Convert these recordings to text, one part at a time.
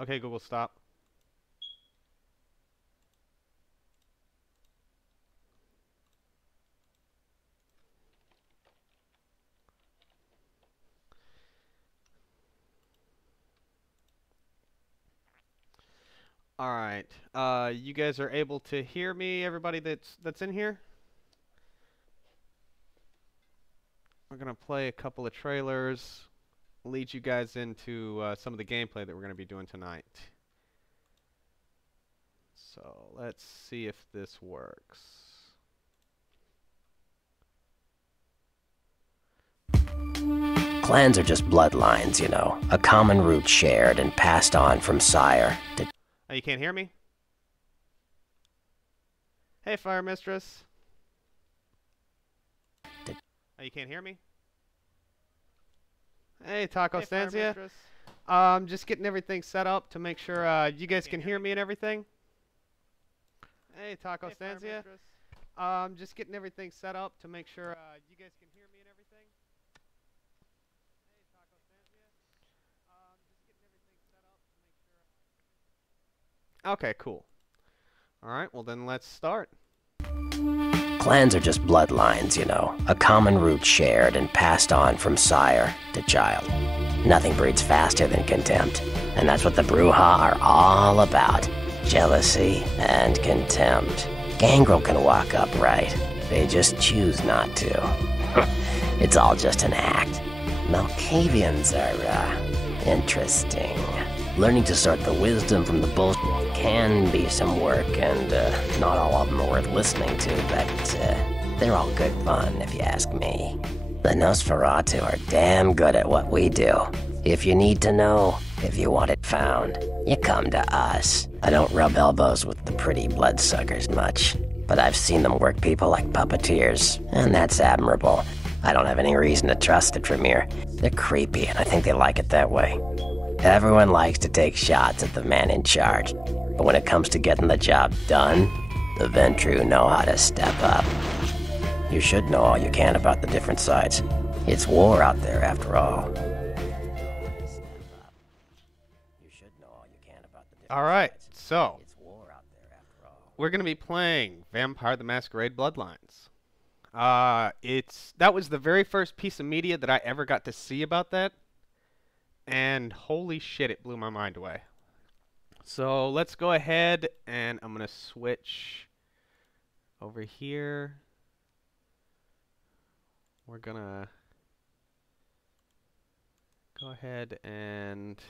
Okay, Google, stop. All right. You guys are able to hear me, everybody that's in here? We're gonna play a couple of trailers, lead you guys into some of the gameplay that we're gonna be doing tonight. So let's see if this works. Clans are just bloodlines, you know, a common root shared and passed on from sire to... Oh, you can't hear me? Hey, Fire Mistress. Oh, you can't hear me? Hey, Taco Stanzia. Just getting everything set up to make sure you guys can hear me and everything. Hey, Taco Stanzia. Just getting everything set up to make sure you guys can hear me and everything. Hey, Taco Stanzia. Just getting everything set up to make sure. Okay, cool. All right, well then let's start. Clans are just bloodlines, you know, a common root shared and passed on from sire to child. Nothing breeds faster than contempt, and that's what the Bruja are all about. Jealousy and contempt. Gangrel can walk upright. They just choose not to. It's all just an act. Malkavians are, interesting. Learning to sort the wisdom from the bullshit can be some work, and not all of them are worth listening to, but they're all good fun, if you ask me. The Nosferatu are damn good at what we do. If you need to know, if you want it found, you come to us. I don't rub elbows with the pretty bloodsuckers much, but I've seen them work people like puppeteers, and that's admirable. I don't have any reason to trust the Tremere. They're creepy, and I think they like it that way. Everyone likes to take shots at the man in charge, but when it comes to getting the job done, the Ventru know how to step up. You should know all you can about the different sides. It's war out there, after all. Alright, so we're going to be playing Vampire the Masquerade Bloodlines. That was the very first piece of media that I ever got to see about that. And holy shit, it blew my mind away. So let's go ahead and I'm going to switch over here. We're going to go ahead and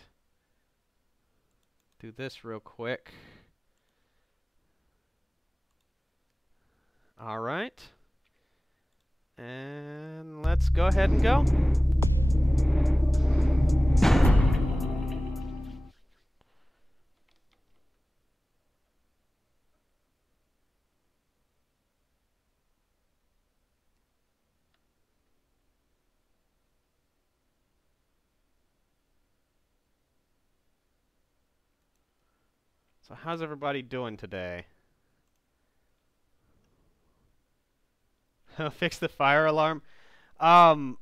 do this real quick. All right. And let's go ahead and go. So how's everybody doing today? Fix the fire alarm? I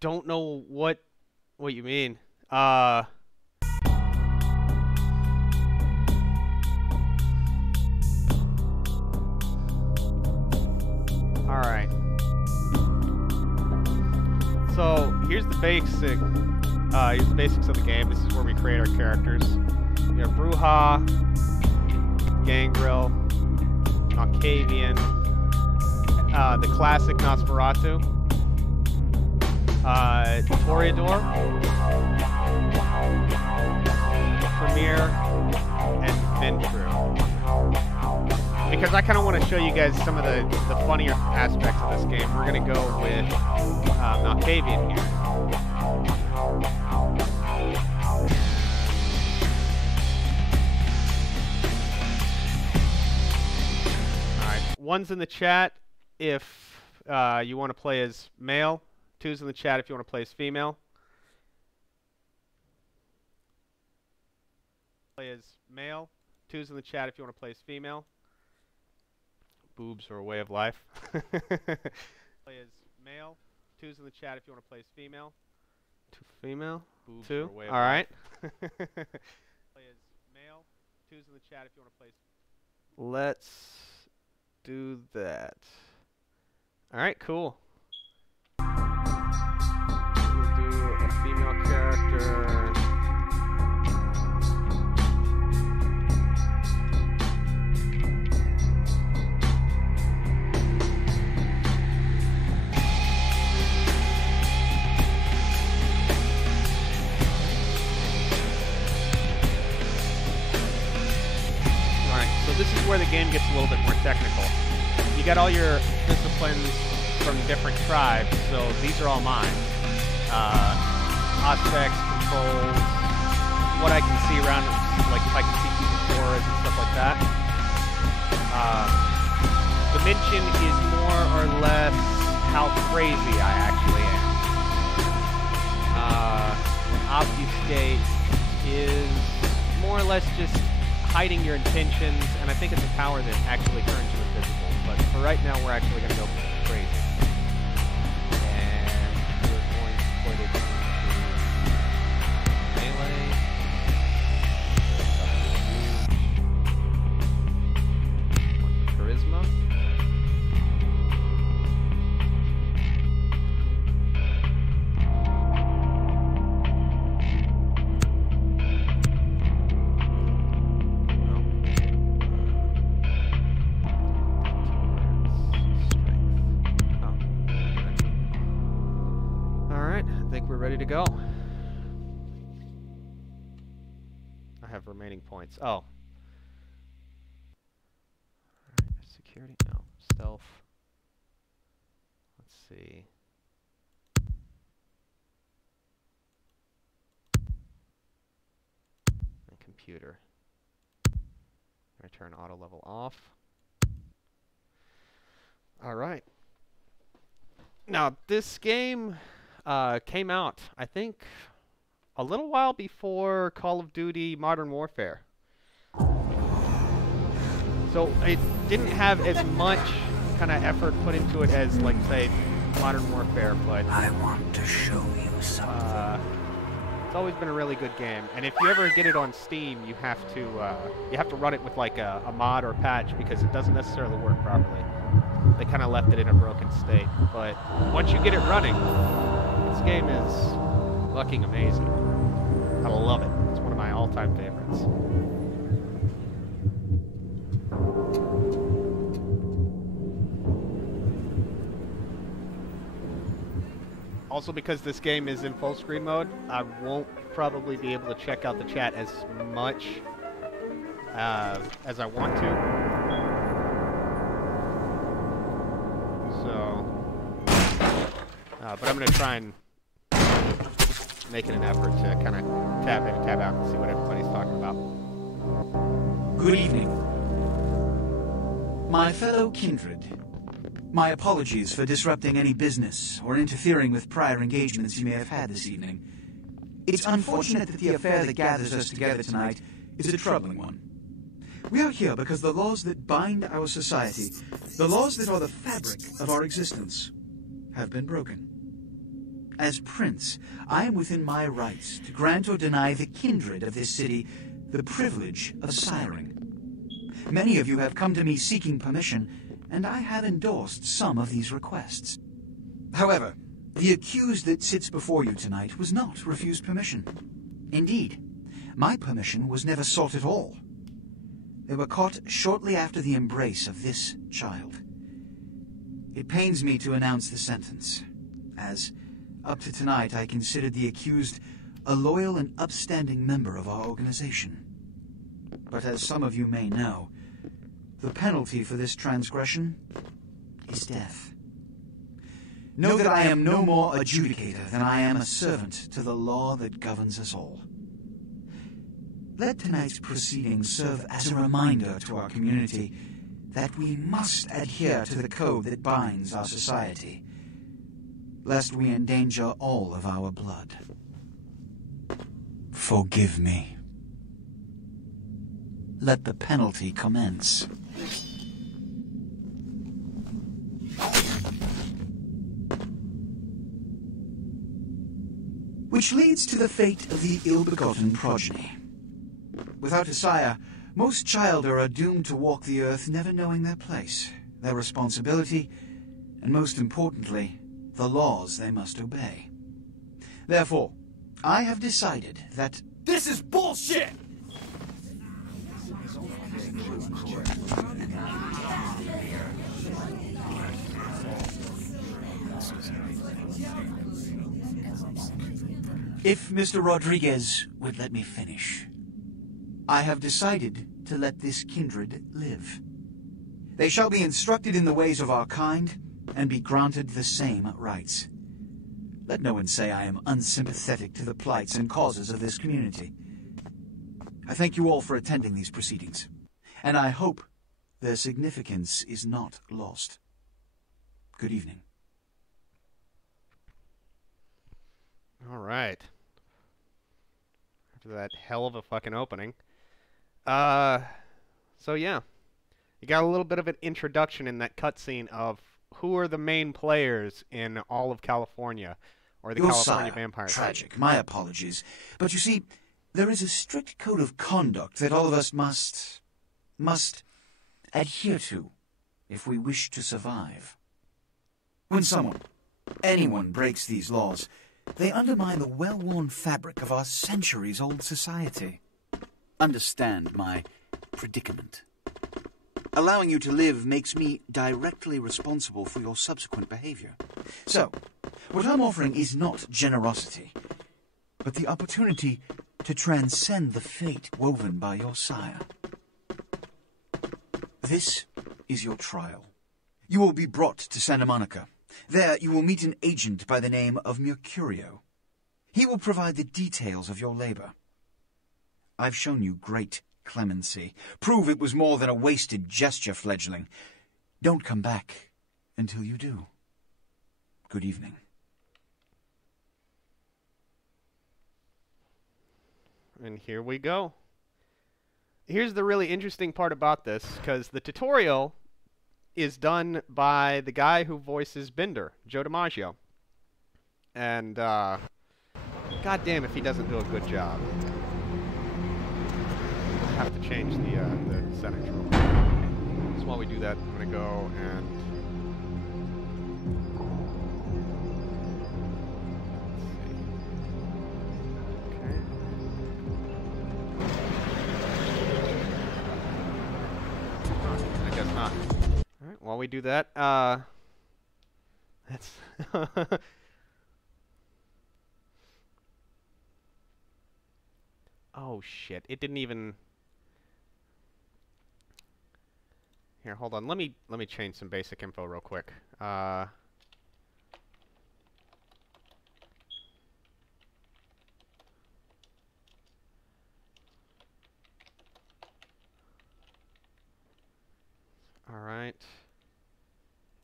don't know what you mean. Alright. So here's the basics of the game. This is where we create our characters. We have Bruja, Gangrel, Malkavian, the classic Nosferatu, Toreador, Tremere, and Ventru. Because I kind of want to show you guys some of the funnier aspects of this game, we're going to go with Malkavian here. One's in the chat if you want to play as male. Two's in the chat if you want to play as female. Play as male. Two's in the chat if you want to play as female. Boobs are a way of life. Play as male. Two's in the chat if you want to play as female. Two female. Boobs are a way of life. All right. twos in the chat if you want to play. Let's do that. All right, cool. We'll do a female character. This is where the game gets a little bit more technical. You got all your disciplines from different tribes, so these are all mine. Aspects, controls, what I can see around, like if I can see people's auras and stuff like that. Dimension is more or less how crazy I actually am. Obfuscate is more or less just hiding your intentions, and I think it's a power that actually turns you invisible. But for right now, we're actually going to go crazy. And we're going to put it into melee. Charisma. Ready to go. I have remaining points. Oh. Alright, security? No. Stealth. Let's see. And computer. I turn auto level off. Alright. Now, this game came out, I think, a little while before Call of Duty Modern Warfare. So it didn't have as much kind of effort put into it as, like, say, Modern Warfare, but I want to show you something. It's always been a really good game. And if you ever get it on Steam, you have to run it with like a mod or patch because it doesn't necessarily work properly. They kind of left it in a broken state. But once you get it running, this game is fucking amazing. I love it. It's one of my all-time favorites. Also, because this game is in full screen mode, I won't probably be able to check out the chat as much as I want to. So, but I'm going to try and make it an effort to kind of tab in and tab out and see what everybody's talking about. Good evening. My fellow kindred, my apologies for disrupting any business or interfering with prior engagements you may have had this evening. It's unfortunate that the affair that gathers us together tonight is a troubling one. We are here because the laws that bind our society, the laws that are the fabric of our existence, have been broken. As Prince, I am within my rights to grant or deny the kindred of this city the privilege of siring. Many of you have come to me seeking permission, and I have endorsed some of these requests. However, the accused that sits before you tonight was not refused permission. Indeed, my permission was never sought at all. They were caught shortly after the embrace of this child. It pains me to announce the sentence, as up to tonight I considered the accused a loyal and upstanding member of our organization. But as some of you may know, the penalty for this transgression is death. Know that I am no more adjudicator than I am a servant to the law that governs us all. Let tonight's proceedings serve as a reminder to our community that we must adhere to the code that binds our society, lest we endanger all of our blood. Forgive me. Let the penalty commence. Which leads to the fate of the ill-begotten progeny. Without a sire, Most childer are doomed to walk the earth never knowing their place, their responsibility, and most importantly, the laws they must obey. Therefore, I have decided that This is bullshit! if Mr. Rodriguez would let me finish, I have decided to let this kindred live. They shall be instructed in the ways of our kind and be granted the same rights. Let no one say I am unsympathetic to the plights and causes of this community. I thank you all for attending these proceedings, and I hope their significance is not lost. Good evening. All right. After that hell of a fucking opening. So yeah. You got a little bit of an introduction in that cutscene of who are the main players in all of California, or the California vampires. Tragic. My apologies. But you see, there is a strict code of conduct that all of us must adhere to if we wish to survive. When anyone breaks these laws, they undermine the well-worn fabric of our centuries-old society. Understand my predicament. Allowing you to live makes me directly responsible for your subsequent behavior. So, what I'm offering is not generosity, but the opportunity to transcend the fate woven by your sire. This is your trial. You will be brought to Santa Monica. There you will meet an agent by the name of Mercurio. He will provide the details of your labor. I've shown you great clemency. Prove it was more than a wasted gesture, fledgling. Don't come back until you do. Good evening. And here we go. Here's the really interesting part about this, because the tutorial is done by the guy who voices Bender, Joe DiMaggio. And, goddamn if he doesn't do a good job. I have to change the settings real quick. So while we do that, I'm going to go and... I guess not. Alright, while we do that, that's... oh shit, it didn't even... Here, hold on, let me change some basic info real quick. Alright.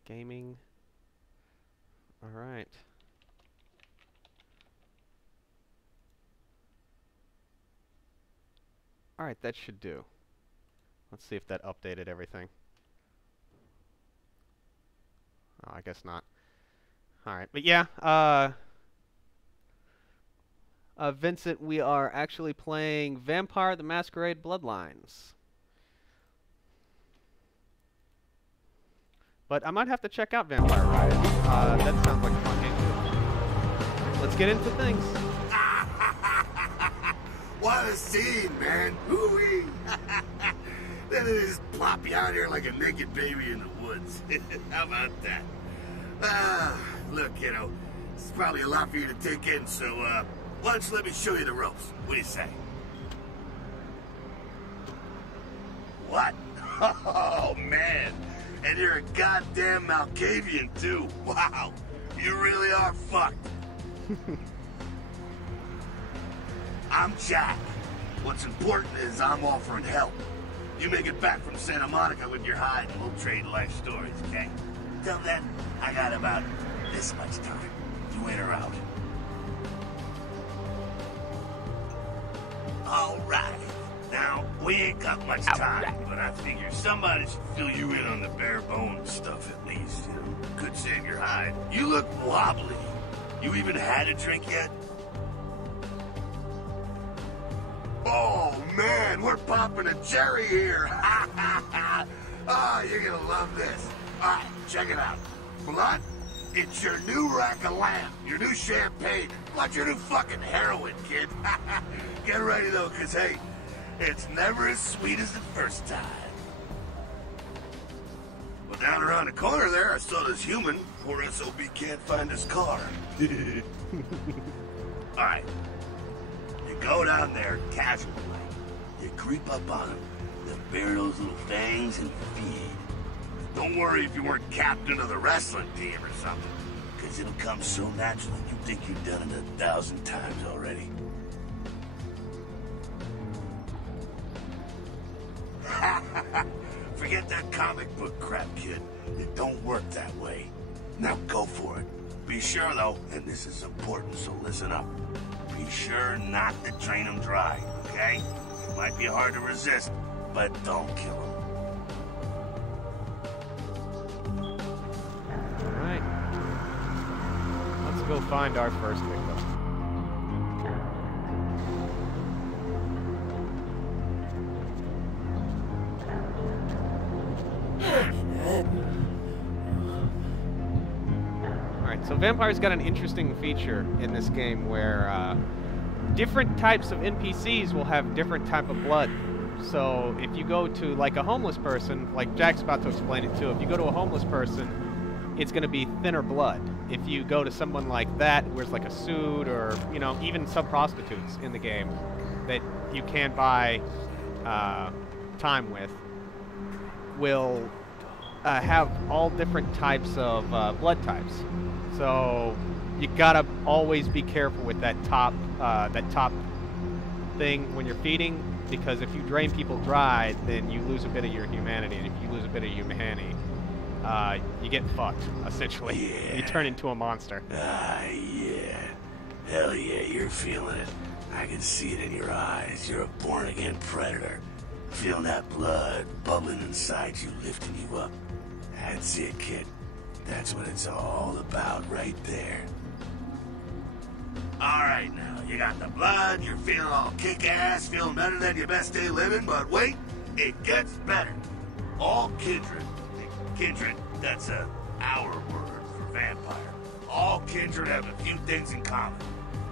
Gaming. Alright. Alright, that should do. Let's see if that updated everything. Oh, I guess not. Alright, but yeah, Vincent, we are actually playing Vampire the Masquerade Bloodlines. But I might have to check out Vampire Riot. That sounds like a fun game. Let's get into things. What a scene, man. Hoo-wee. Then they just plop you out here like a naked baby in the woods. How about that? Look, kiddo, this is probably a lot for you to take in, so, why don't you let me show you the ropes? What do you say? What? Oh, man. And you're a goddamn Malkavian, too. Wow. You really are fucked. I'm Jack. What's important is I'm offering help. You make it back from Santa Monica with your hide and we'll trade life stories, okay? Till then, I got about this much time. You in or out? All right. Now, we ain't got much time, but I figure somebody should fill you in on the bare bones stuff at least. You know, could save your hide. You look wobbly. You even had a drink yet? Oh, man, we're popping a cherry here. Oh, you're gonna love this. All right, check it out. Blood, it's your new rack of lamb, your new champagne, like your new fucking heroin, kid. Get ready, though, because, hey, it's never as sweet as the first time. Well, down around the corner there, I saw this human. Poor SOB can't find his car. All right. You go down there casually. You creep up on him. You bare those little fangs and feed. Don't worry if you weren't captain of the wrestling team or something. Because it'll come so natural you think you've done it 1,000 times already. Forget that comic book crap, kid. It don't work that way. Now go for it. Be sure, though, and this is important, so listen up. Be sure not to drain him dry, okay? It might be hard to resist, but don't kill him. Alright. Let's go find our first victim. Alright, so Vampire's got an interesting feature in this game where different types of NPCs will have different type of blood. So if you go to like a homeless person, like Jack's about to explain it too, if you go to a homeless person, it's going to be thinner blood. If you go to someone like that who wears like a suit, or, you know, even some prostitutes in the game that you can buy time with, will have all different types of blood types. So you gotta always be careful with that top thing when you're feeding, because if you drain people dry, then you lose a bit of your humanity, and if you lose a bit of humanity, you get fucked, essentially. Yeah. You turn into a monster. Yeah. Hell yeah, you're feeling it. I can see it in your eyes. You're a born-again predator. Feeling that blood bubbling inside you, lifting you up. That's it, kid. That's what it's all about right there. Alright now, you got the blood, you're feeling all kick-ass, feeling better than your best day living, but wait, it gets better. All kindred, that's our word for vampire. All kindred have a few things in common.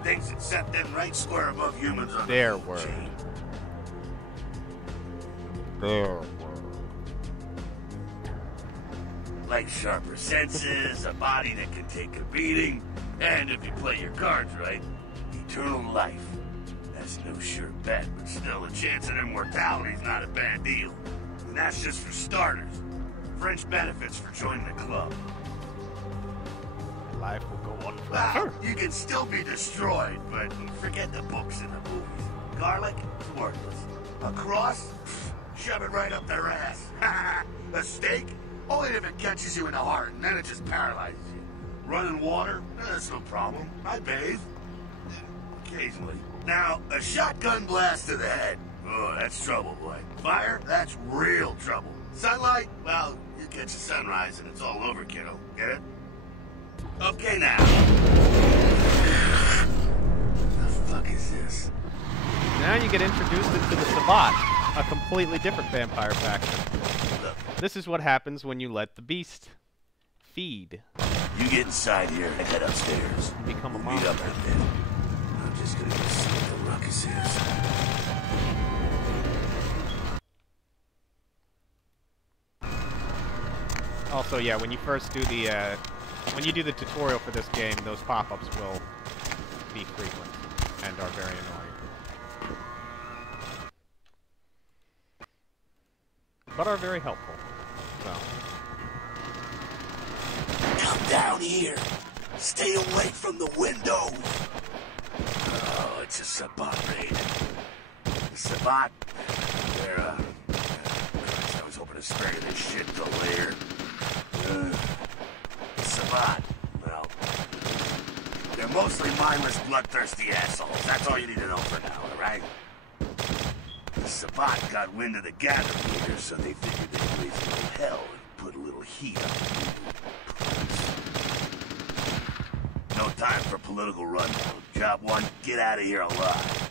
Things that set them right square above humans on Their the food word. chain. Their word. Like sharper senses, a body that can take a beating, and if you play your cards right, eternal life. That's no sure bet, but still a chance at immortality is not a bad deal. And that's just for starters. French benefits for joining the club. Life will go on Ah, forever. you can still be destroyed, but forget the books and the movies. Garlic, it's worthless. A cross, shove it right up their ass. A steak, only if it catches you in the heart, and then it just paralyzes you. Running water, that's no problem. I bathe. Occasionally. Now, a shotgun blast to the head. Oh, that's trouble, boy. Fire, that's real trouble. Sunlight, well, you catch a sunrise and it's all over, kiddo. Get it? Okay, now. What the fuck is this? Now you get introduced into the Sabbat, a completely different vampire faction. Look, This is what happens when you let the beast feed. you get inside here and head upstairs. Become a We'll meet up monster. in a bit. I'm just gonna go see what the ruckus is. Also, yeah, when you first do the tutorial for this game, those pop-ups will be frequent and are very annoying, but are very helpful. So, Come down here. Stay away from the windows. Oh, it's a Sabbat raid. The Sabbat, they're, Christ, I was hoping to spare you this shit till later. The Sabbat, well, they're mostly mindless, bloodthirsty assholes. That's all you need to know for now, alright? The Sabbat got wind of the gathering here, so they figured they'd raise a little hell and put a little heat on the people. No time for political rundown. Job one, get out of here alive.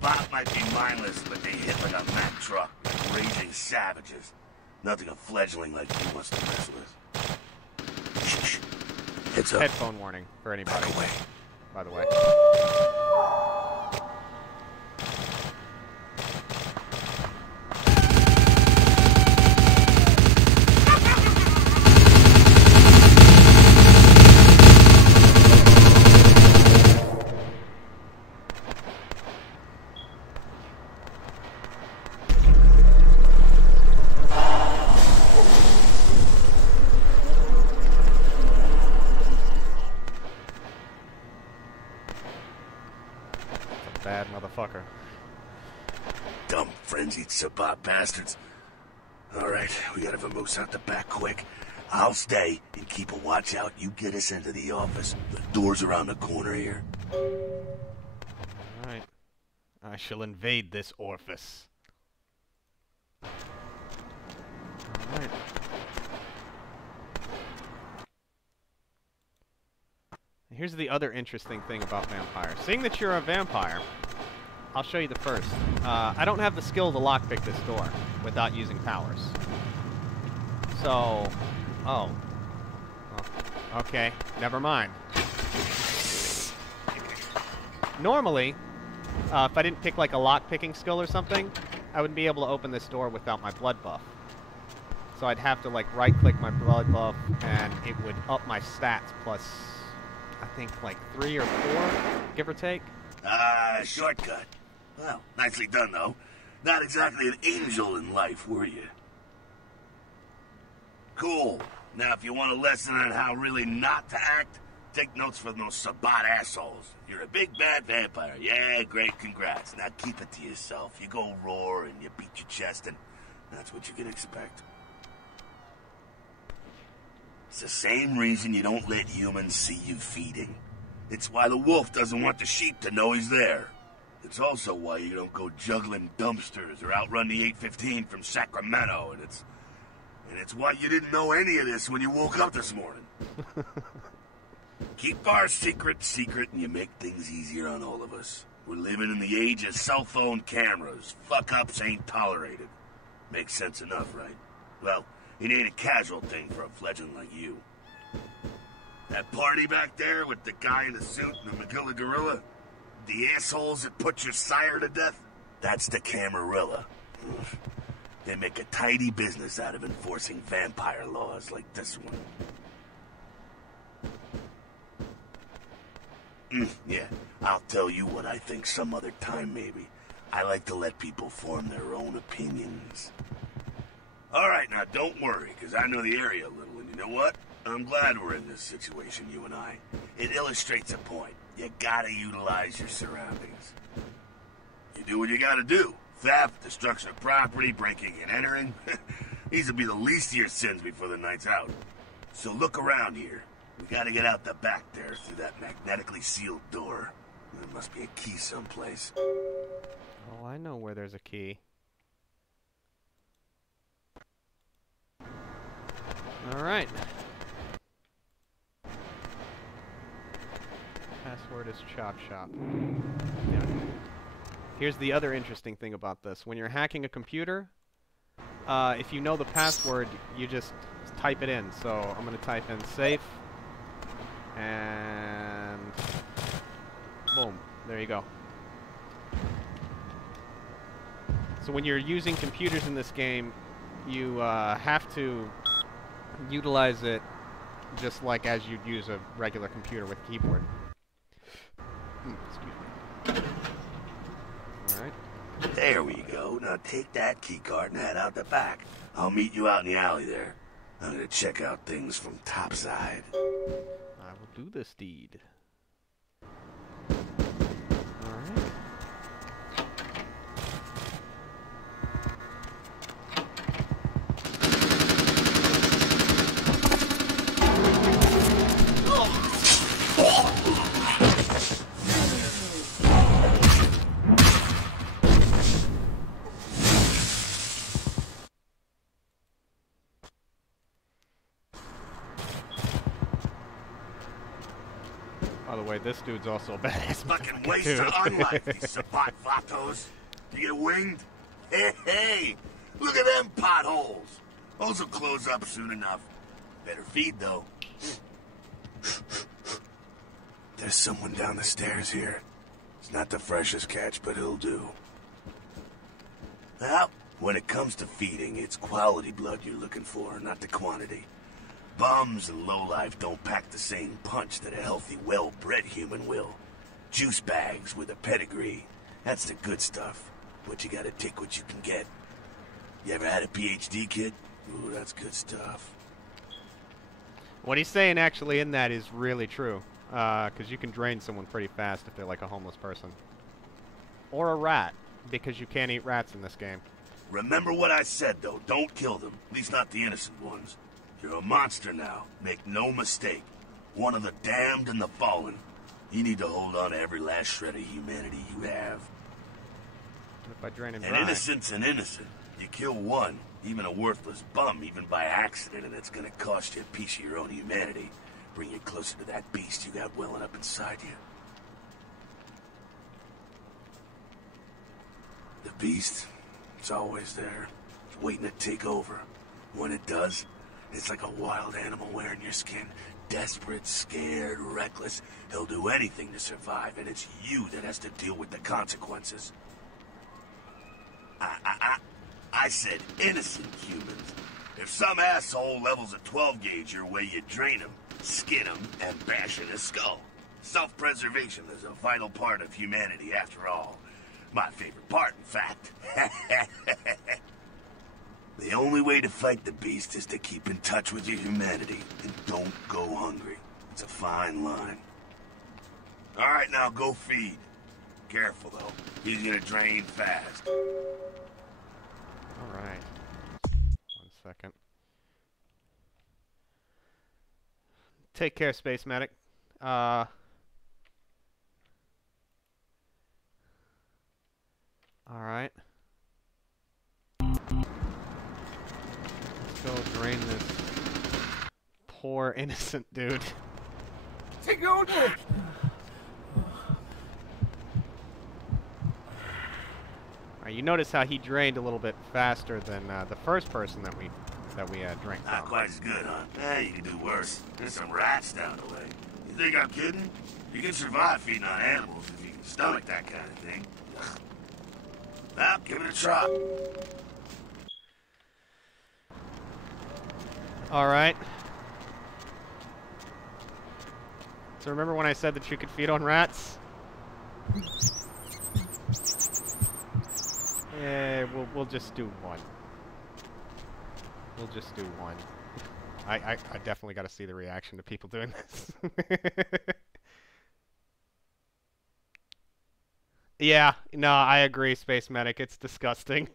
Sabbat might be mindless, but they hit like a Mack truck, like raging savages. Nothing a fledgling like you wants to mess with. Shh. Heads up. Headphone warning for anybody. Back away. By the way. Bad motherfucker. Dumb, frenzied Sabbat bastards. Alright, we gotta vamoose out the back quick. I'll stay and keep a watch out. You get us into the office. The door's around the corner here. Alright. I shall invade this orifice. Alright. Here's the other interesting thing about vampires. Seeing that you're a vampire, I'll show you the first. I don't have the skill to lockpick this door without using powers. So, oh. Okay, never mind. Normally, if I didn't pick like a lock-picking skill or something, I wouldn't be able to open this door without my blood buff. So I'd have to like right-click my blood buff, and it would up my stats plus, I think, like 3 or 4, give or take. Shortcut. Well, nicely done, though. Not exactly an angel in life, were you? Cool. Now, if you want a lesson on how really not to act, take notes from those Sabbat assholes. You're a big bad vampire. Yeah, great, congrats. Now keep it to yourself. You go roar and you beat your chest, and that's what you can expect. It's the same reason you don't let humans see you feeding. It's why the wolf doesn't want the sheep to know he's there. It's also why you don't go juggling dumpsters or outrun the 815 from Sacramento, and it's why you didn't know any of this when you woke up this morning. Keep our secret, and you make things easier on all of us. We're living in the age of cell phone cameras. Fuck-ups ain't tolerated. Makes sense enough, right? Well, it ain't a casual thing for a fledgling like you. That party back there with the guy in the suit and the Magilla gorilla? The assholes that put your sire to death? That's the Camarilla. They make a tidy business out of enforcing vampire laws like this one. Yeah, I'll tell you what I think some other time, maybe. I like to let people form their own opinions. Alright, now don't worry, because I know the area a little, and you know what? I'm glad we're in this situation, you and I. It illustrates a point. You gotta utilize your surroundings. You do what you gotta do. Theft, destruction of property, breaking and entering. These will be the least of your sins before the night's out. So look around here. We gotta get out the back there through that magnetically sealed door. There must be a key someplace. Oh, I know where there's a key. Alright. Password is Chop Shop. Yeah. Here's the other interesting thing about this. When you're hacking a computer, if you know the password, you just type it in. So I'm going to type in safe. And boom. There you go. So when you're using computers in this game, you have to utilize it just like as you'd use a regular computer with a keyboard. Excuse me. Alright. There we go. Now take that keycard and head out the back. I'll meet you out in the alley there. I'm gonna check out things from topside. I will do this deed. Alright. By the way, this dude's also a badass. Fucking waste of unlife, these Sabat vatos. You get winged? Hey, look at them potholes. Those will close up soon enough. Better feed, though. There's someone down the stairs here. It's not the freshest catch, but he'll do. Well, when it comes to feeding, it's quality blood you're looking for, not the quantity. Bums and lowlife don't pack the same punch that a healthy, well-bred human will. Juice bags with a pedigree. That's the good stuff. But you gotta take what you can get. You ever had a PhD, kid? Ooh, that's good stuff. What he's saying actually in that is really true. Because you can drain someone pretty fast if they're like a homeless person. Or a rat, because you can't eat rats in this game. Remember what I said, though. Don't kill them. At least not the innocent ones. You're a monster now. Make no mistake. One of the damned and the fallen. You need to hold on to every last shred of humanity you have. If I drain him An dry. innocent's an innocent. You kill one, even a worthless bum, even by accident, and it's gonna cost you a piece of your own humanity. Bring you closer to that beast you got welling up inside you. The beast, it's always there. It's waiting to take over. When it does, it's like a wild animal wearing your skin. Desperate, scared, reckless. He'll do anything to survive, and it's you that has to deal with the consequences. I said innocent humans. If some asshole levels a 12 gauge your way, you drain him, skin him, and bash in his skull. Self-preservation is a vital part of humanity, after all. My favorite part, in fact. The only way to fight the beast is to keep in touch with your humanity, and don't go hungry. It's a fine line. All right, now go feed. Careful, though. He's gonna drain fast. All right. 1 second. Take care, Space Medic. All right. Let's go drain this poor innocent dude. Take your own time. Alright, you notice how he drained a little bit faster than the first person that we drank Not from. quite as good, huh? Eh, you can do worse. There's some rats down the way. You think I'm kidding? You can survive feeding on animals if you can stomach that kind of thing. Well, give it a try. Alright. So remember when I said that you could feed on rats? Yeah, we'll just do one. We'll just do one. I definitely got to see the reaction to people doing this. Yeah, no, I agree, Space Medic. It's disgusting.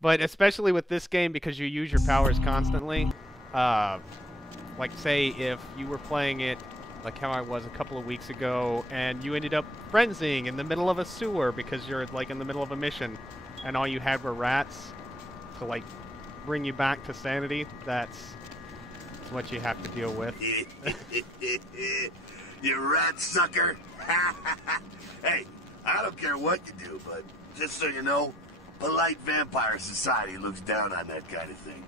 But especially with this game, because you use your powers constantly. Like, say, if you were playing it like how I was a couple of weeks ago, and you ended up frenzying in the middle of a sewer because you're, like, in the middle of a mission, and all you had were rats to, like, bring you back to sanity, that's what you have to deal with. You rat sucker. Hey, I don't care what you do, but just so you know, polite vampire society looks down on that kind of thing.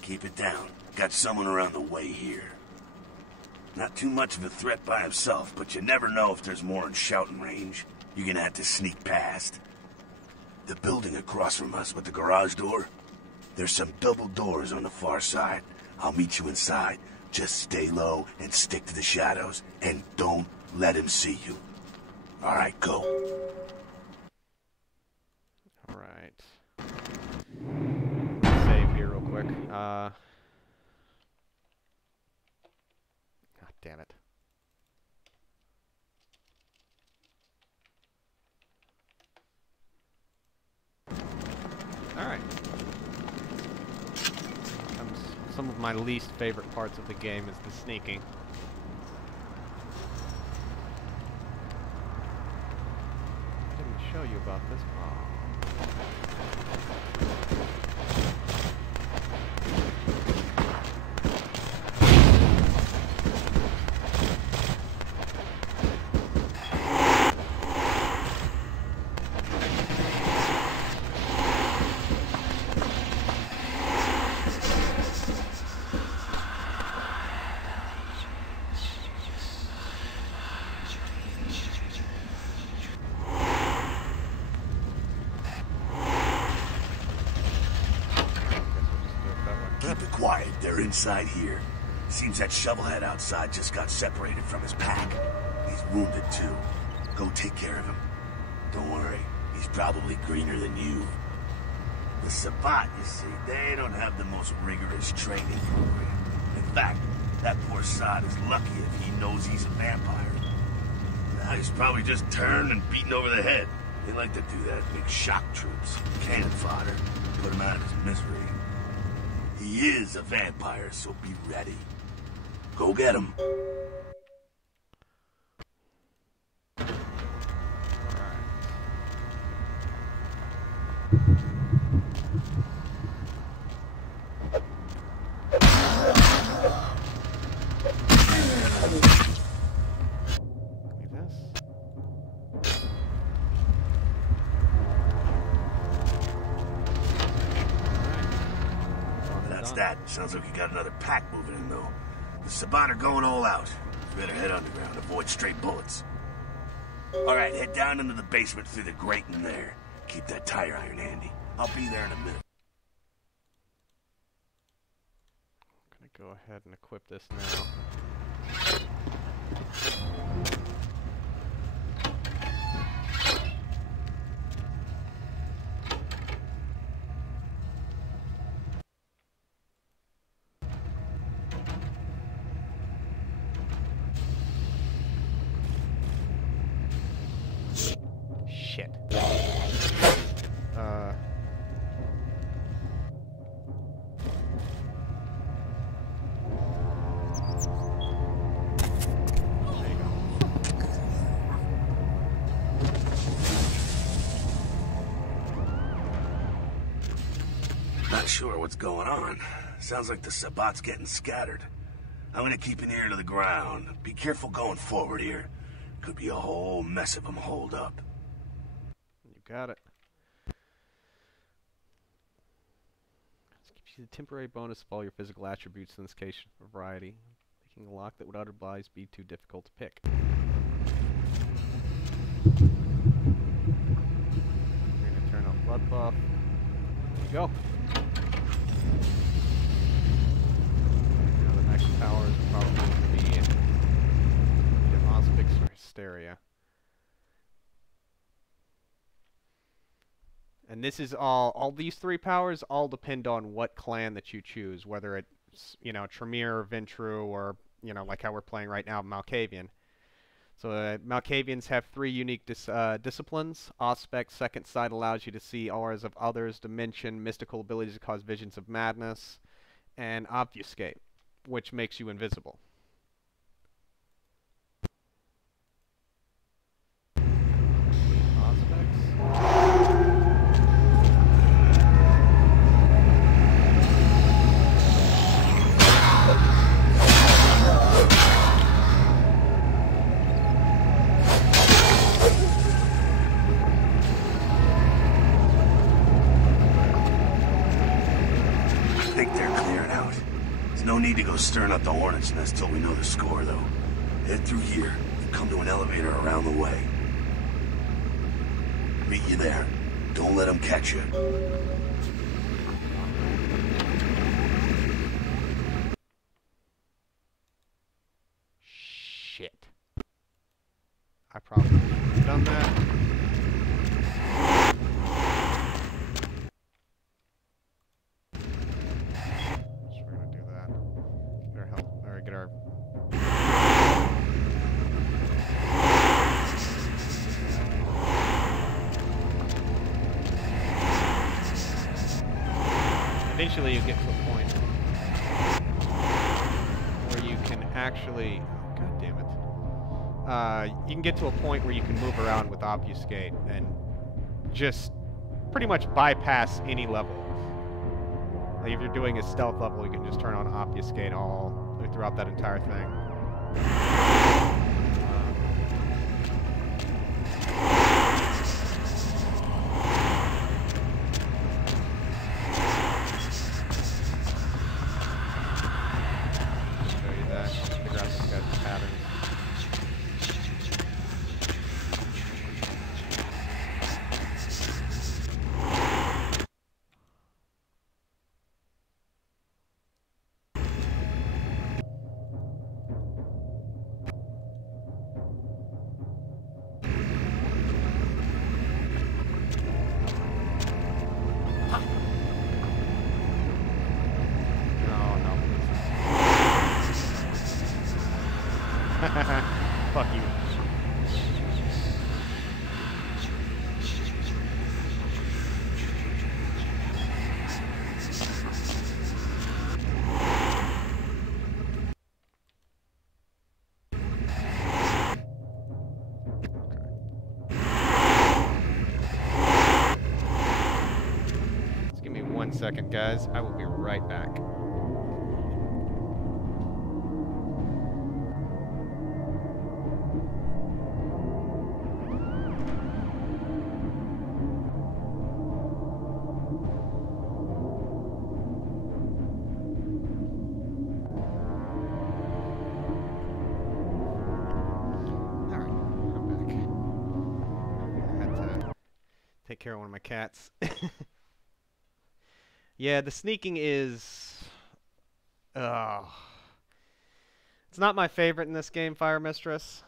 Keep it down. Got someone around the way here. Not too much of a threat by himself, but you never know if there's more in shouting range. You're gonna have to sneak past. The building across from us with the garage door, there's some double doors on the far side. I'll meet you inside. Just stay low and stick to the shadows, and don't let him see you. All right, go. All right. Save here real quick. God damn it. Alright. Some of my least favorite parts of the game is the sneaking. I didn't show you about this. Oh. Keep it quiet. They're inside here. Seems that shovelhead outside just got separated from his pack. He's wounded too. Go take care of him. Don't worry, he's probably greener than you. The Sabbat, you see, they don't have the most rigorous training program. In fact, that poor sod is lucky if he knows he's a vampire. Now, he's probably just turned and beaten over the head. They like to do that, big shock troops, cannon fodder, put him out of his misery. He is a vampire, so be ready. Go get him. Sounds like you got another pack moving in, though. The Sabbat are going all out. You better head underground, avoid straight bullets. Alright, head down into the basement through the grate in there. Keep that tire iron handy. I'll be there in a minute. I'm gonna go ahead and equip this now. Shit. Not sure what's going on. Sounds like the Sabbat's getting scattered. I'm gonna keep an ear to the ground. Be careful going forward here. Could be a whole mess of them holed up. You got it. This gives you the temporary bonus of all your physical attributes, in this case, a variety, making a lock that would otherwise be too difficult to pick. We're gonna turn on blood buff. There you go. Now the next power is probably going to be Hospix or Hysteria. And this is all these three powers all depend on what clan that you choose, whether it's, you know, Tremere, Ventru, or, you know, like how we're playing right now, Malkavian. So Malkavians have three unique disciplines. Auspex, Second Sight, allows you to see auras of others, Dimension, mystical abilities to cause visions of madness, and Obfuscate, which makes you invisible. No need to go stirring up the hornet's nest till we know the score, though. Head through here and come to an elevator around the way. Meet you there. Don't let them catch you. Shit. I probably should have done that. Eventually you get to a point where you can actually, god damn it, you can get to a point where you can move around with Obfuscate and just pretty much bypass any level. Like if you're doing a stealth level, you can just turn on Obfuscate all throughout that entire thing. second, guys. I will be right back. Take care of one of my cats. Yeah, the sneaking is... it's not my favorite in this game, Fire Mistress.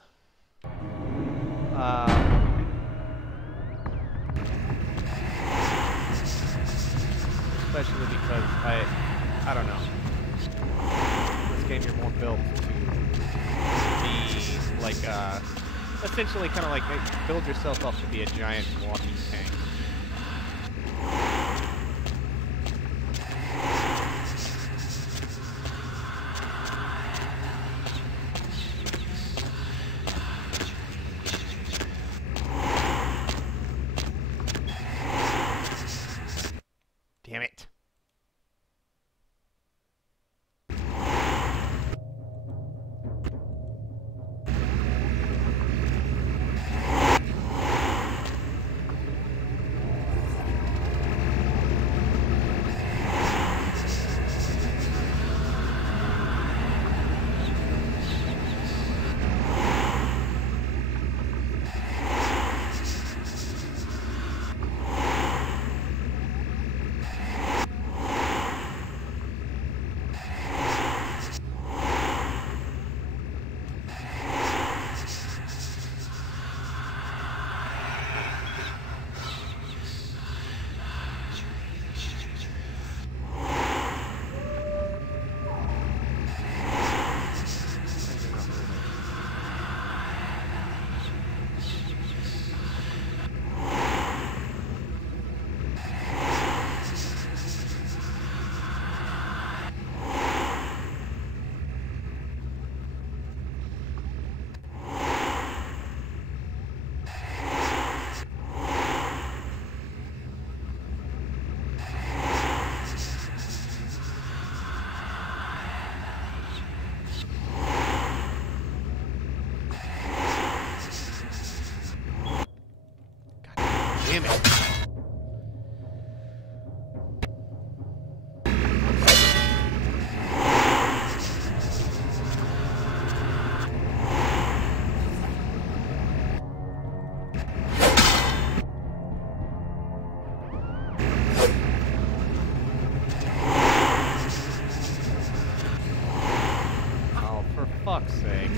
Especially because I don't know. This game you're more built to be like, essentially kind of like build yourself up to be a giant walking tank. Damn it. Damn it. Oh, for fuck's sake.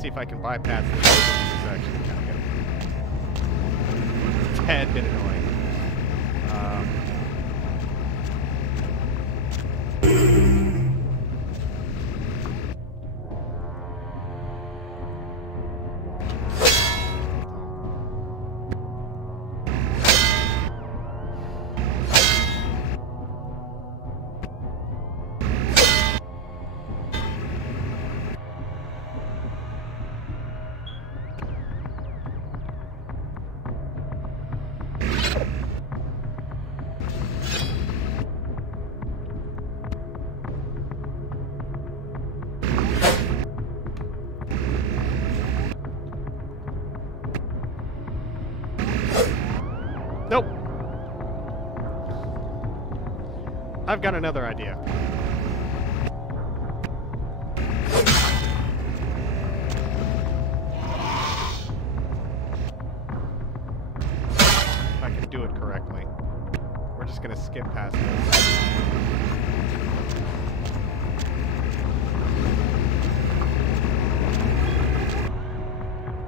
See if I can bypass this section. It's a tad bit annoying. I've got another idea. If I can do it correctly. We're just gonna skip past this.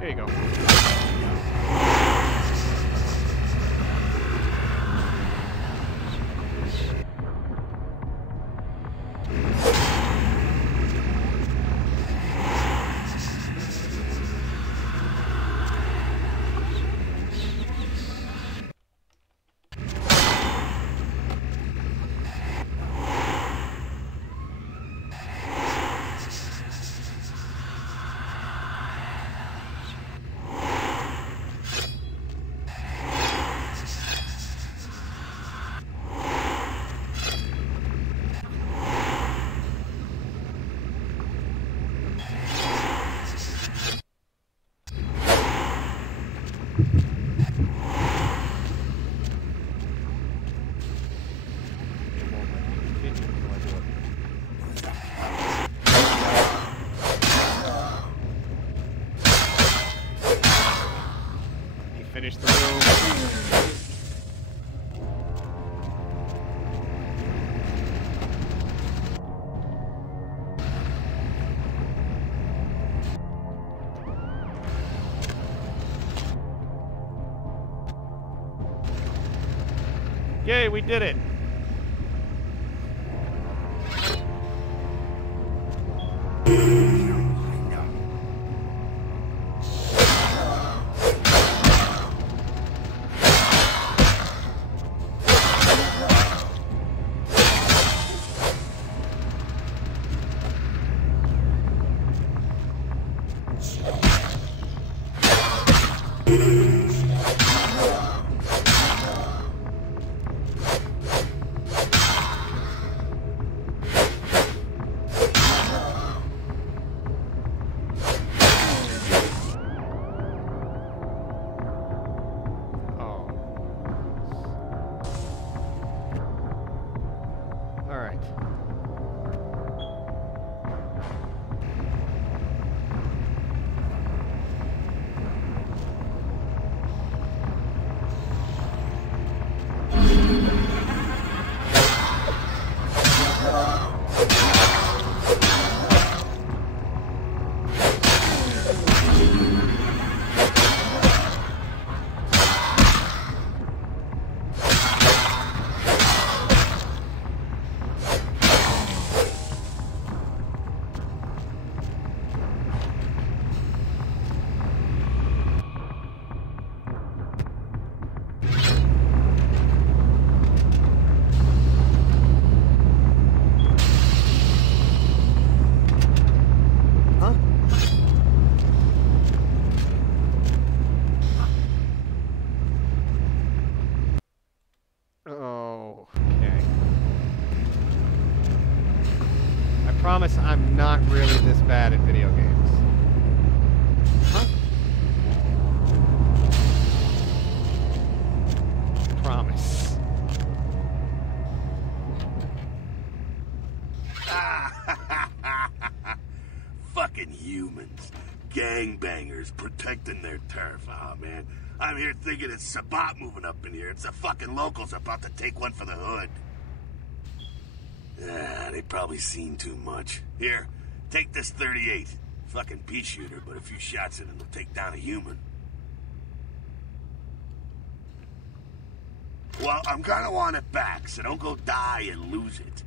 There you go. Finish the room. Yay, we did it. Promise I'm not really this bad at video games. Huh? Promise. Fucking humans. Gangbangers protecting their turf. Oh, man. I'm here thinking it's Sabat moving up in here. It's the fucking locals about to take one for the hood. They probably seen too much. Here, take this 38. Fucking pea shooter, but a few shots in it will take down a human. Well, I'm gonna want it back, so don't go die and lose it.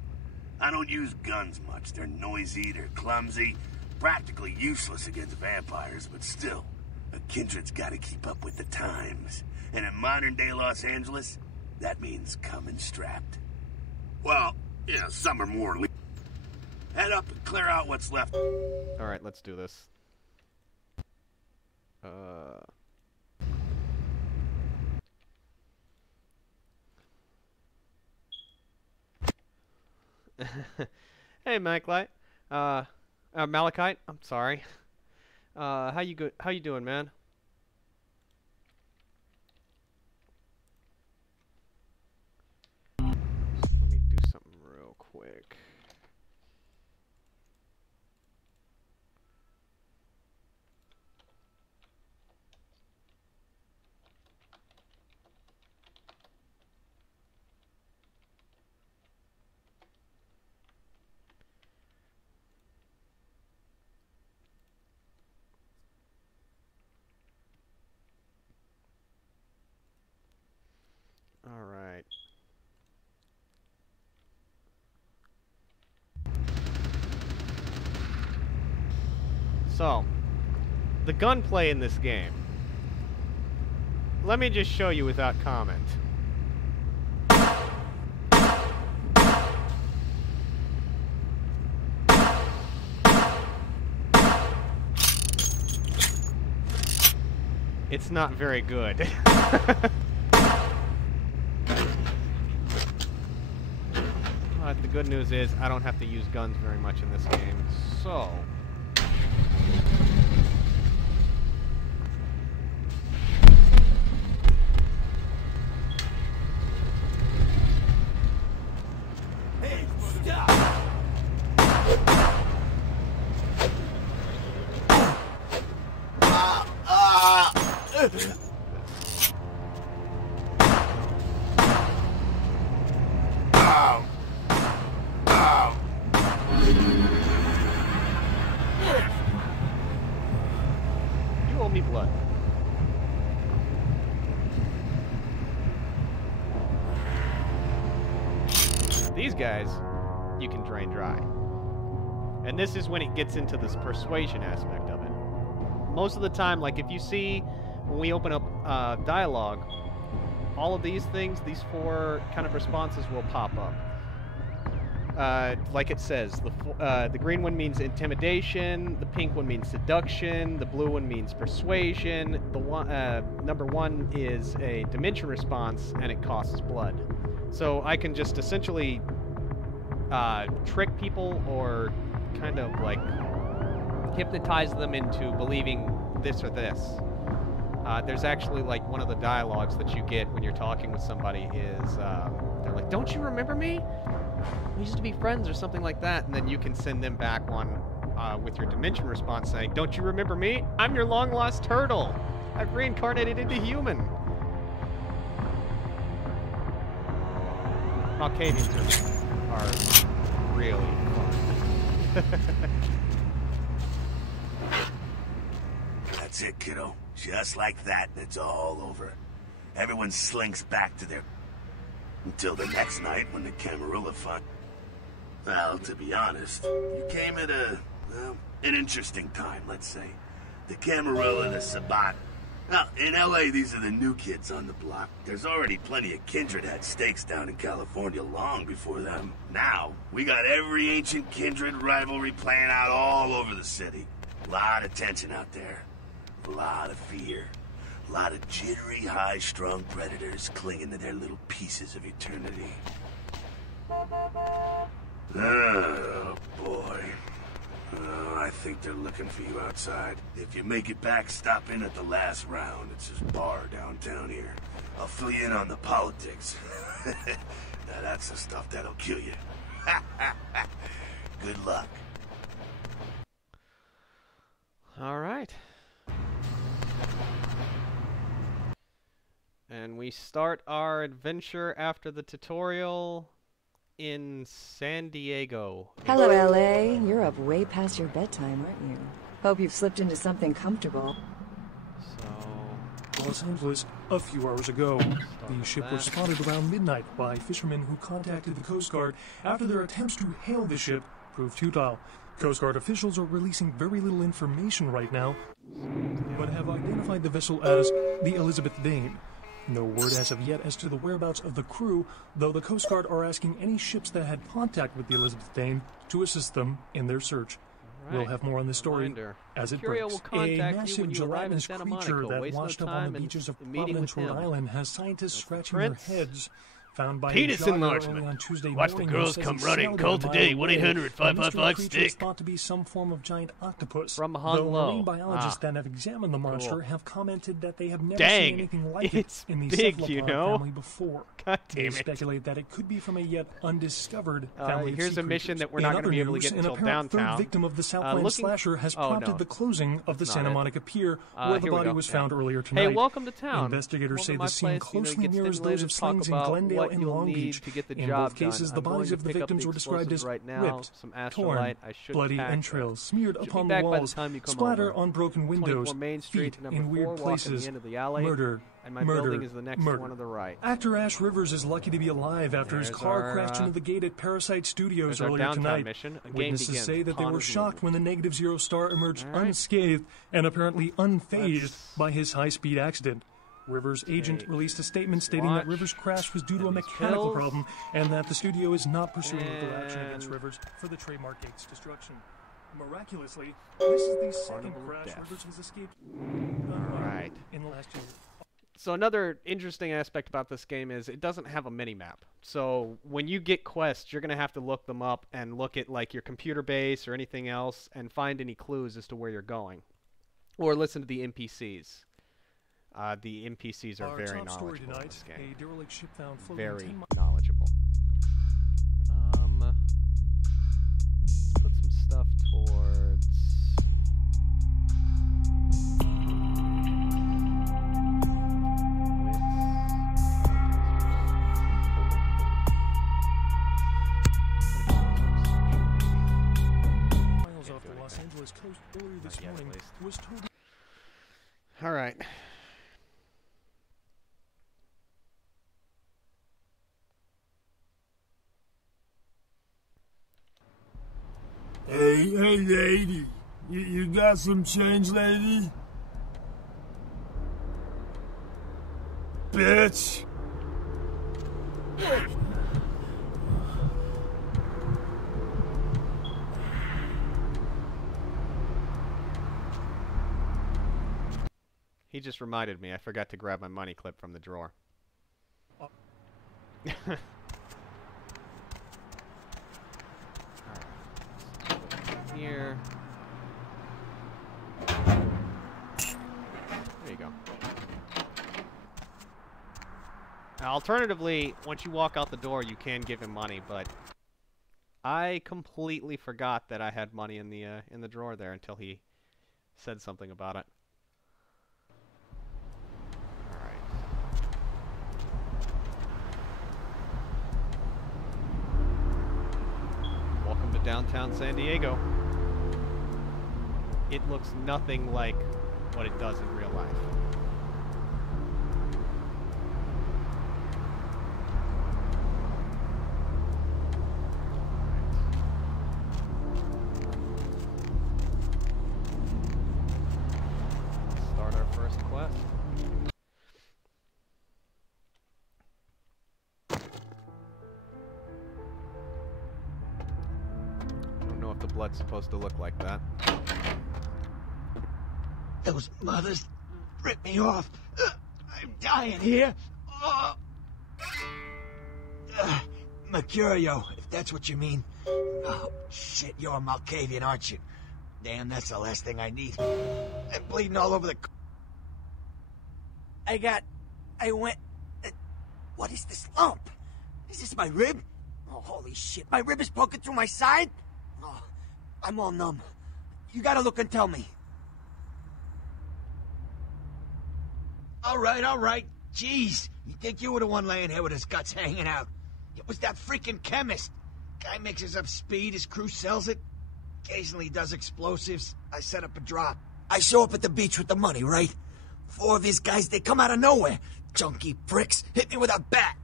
I don't use guns much. They're noisy, they're clumsy, practically useless against vampires, but still, a kindred's gotta keep up with the times. And in modern-day Los Angeles, that means coming strapped. Well, yeah, some are more. Head up and clear out what's left. Alright, let's do this. Hey, Malachite. Malachite. I'm sorry. How you doing, man? Let me do something real So, the gunplay in this game. Let me just show you without comment. It's not very good. But the good news is I don't have to use guns very much in this game, so... Hey, stop! You owe me blood. These guys, you can drain dry. And this is when it gets into this persuasion aspect of it. Most of the time, like if you see when we open up dialogue, all of these things, these 4 kind of responses will pop up. Like it says, the green one means intimidation, the pink one means seduction, the blue one means persuasion, the one, number 1 is a dimension response, and it costs blood. So I can just essentially trick people or kind of like hypnotize them into believing this or this. There's actually like one of the dialogues that you get when you're talking with somebody is they're like, "Don't you remember me? We used to be friends," or something like that, and then you can send them back one with your dimension response saying, "Don't you remember me? I'm your long-lost turtle. I've reincarnated into human." Malkavians are really fun. That's it, kiddo. Just like that, and it's all over. Everyone slinks back to their... Until the next night when the Camarilla fought. Well, to be honest, you came at well, an interesting time, let's say. The Camarilla, the Sabat. Well, in LA, these are the new kids on the block. There's already plenty of kindred had stakes down in California long before them. Now, we got every ancient kindred rivalry playing out all over the city. A lot of tension out there. A lot of fear. A lot of jittery, high-strung predators clinging to their little pieces of eternity. Oh, boy. Oh, I think they're looking for you outside. If you make it back, stop in at the last round. It's this bar downtown here. I'll fill you in on the politics. Now that's the stuff that'll kill you. Good luck. All right. And we start our adventure after the tutorial in San Diego. Hello, LA. You're up way past your bedtime, aren't you? Hope you've slipped into something comfortable. So... Los Angeles, a few hours ago. The ship was spotted around midnight by fishermen who contacted the Coast Guard after their attempts to hail the ship proved futile. Coast Guard officials are releasing very little information right now, but have identified the vessel as the Elizabeth Dane. No word as of yet as to the whereabouts of the crew, though the Coast Guard are asking any ships that had contact with the Elizabeth Dane to assist them in their search. We'll have more on this story as it breaks. A massive gelatinous creature that washed up on the beaches of Providence, Rhode Island, has scientists scratching their heads. Found by penis enlargement. On Tuesday Watch morning, the girls come running. Call today. 1-800-555-STICK. Thought to be some form of giant octopus. From Though marine biologists that have examined the monster have commented that they have never seen anything like it's it in the big, cephalopod you know? family before. God They damn it. speculate that it could be from a yet undiscovered family of Here's sea a mission creatures. that we're not In going to other be able to news, get an until apparent downtown. third victim of the Southland looking... slasher has prompted the closing of the That's Santa not it. Monica Pier, where the Here we body go. was found earlier tonight. Hey, welcome to town. Investigators Welcome say to the my scene place. You know, closely get mirrors those of stimulated, talk slings in about Glendale what and you'll Long need Beach. to get the In job both cases, done. the I'm going bodies to of the pick up victims the were described as explosives right now, ripped, some torn, astrolite. I should bloody pack entrails smeared Should upon be back the by the walls, time you come splatter over. on broken 24 windows, Main Street, feet number in 4, weird walking places, the end of the alley. murder, And my murder, building is the next murder. one to the right. Actor Ash Rivers is lucky to be alive after his There's car our, crashed into the gate at Parasite Studios there's our earlier downtown tonight. mission. A game Witnesses begins. say that they Pawn were is shocked moving. when the negative zero star emerged All right. unscathed and apparently unfazed Let's by his high-speed accident. Rivers' agent take released a statement this stating that watch Rivers' crash was due to a and these mechanical pills. problem and that the studio is not pursuing legal action against And- Rivers for the trademark gate's destruction. Miraculously, this is the second Carnival crash death. Rivers has escaped All right. in the last year. So another interesting aspect about this game is it doesn't have a mini-map. So when you get quests, you're going to have to look them up and look at like your computer base or anything else and find any clues as to where you're going. Or listen to the NPCs. The NPCs are Our very top story knowledgeable in tonight, this game. a derelict ship found floating Very 10 miles. knowledgeable. Let's put some stuff towards... Miles off the Los Angeles coast earlier this Not yet, at morning least. was told. All right. Hey, lady. You got some change, lady? Bitch. He just reminded me I forgot to grab my money clip from the drawer. Here. There you go. Now, alternatively, once you walk out the door, you can give him money, but I completely forgot that I had money in the drawer there until he said something about it. All right. Welcome to downtown San Diego. It looks nothing like what it does in real life. Start our first quest. I don't know if the blood's supposed to look like that. Those mothers ripped me off. I'm dying here. Mercurio, if that's what you mean. Oh, shit, you're a Malkavian, aren't you? Damn, that's the last thing I need. I'm bleeding all over the... I went... what is this lump? Is this my rib? Oh, holy shit, my rib is poking through my side? Oh, I'm all numb. You gotta look and tell me. All right. Jeez, you think you were the one laying here with his guts hanging out? It was that freaking chemist. Guy mixes up speed, his crew sells it. Occasionally does explosives. I set up a drop. I show up at the beach with the money, right? 4 of his guys, they come out of nowhere. Junky pricks hit me with a bat.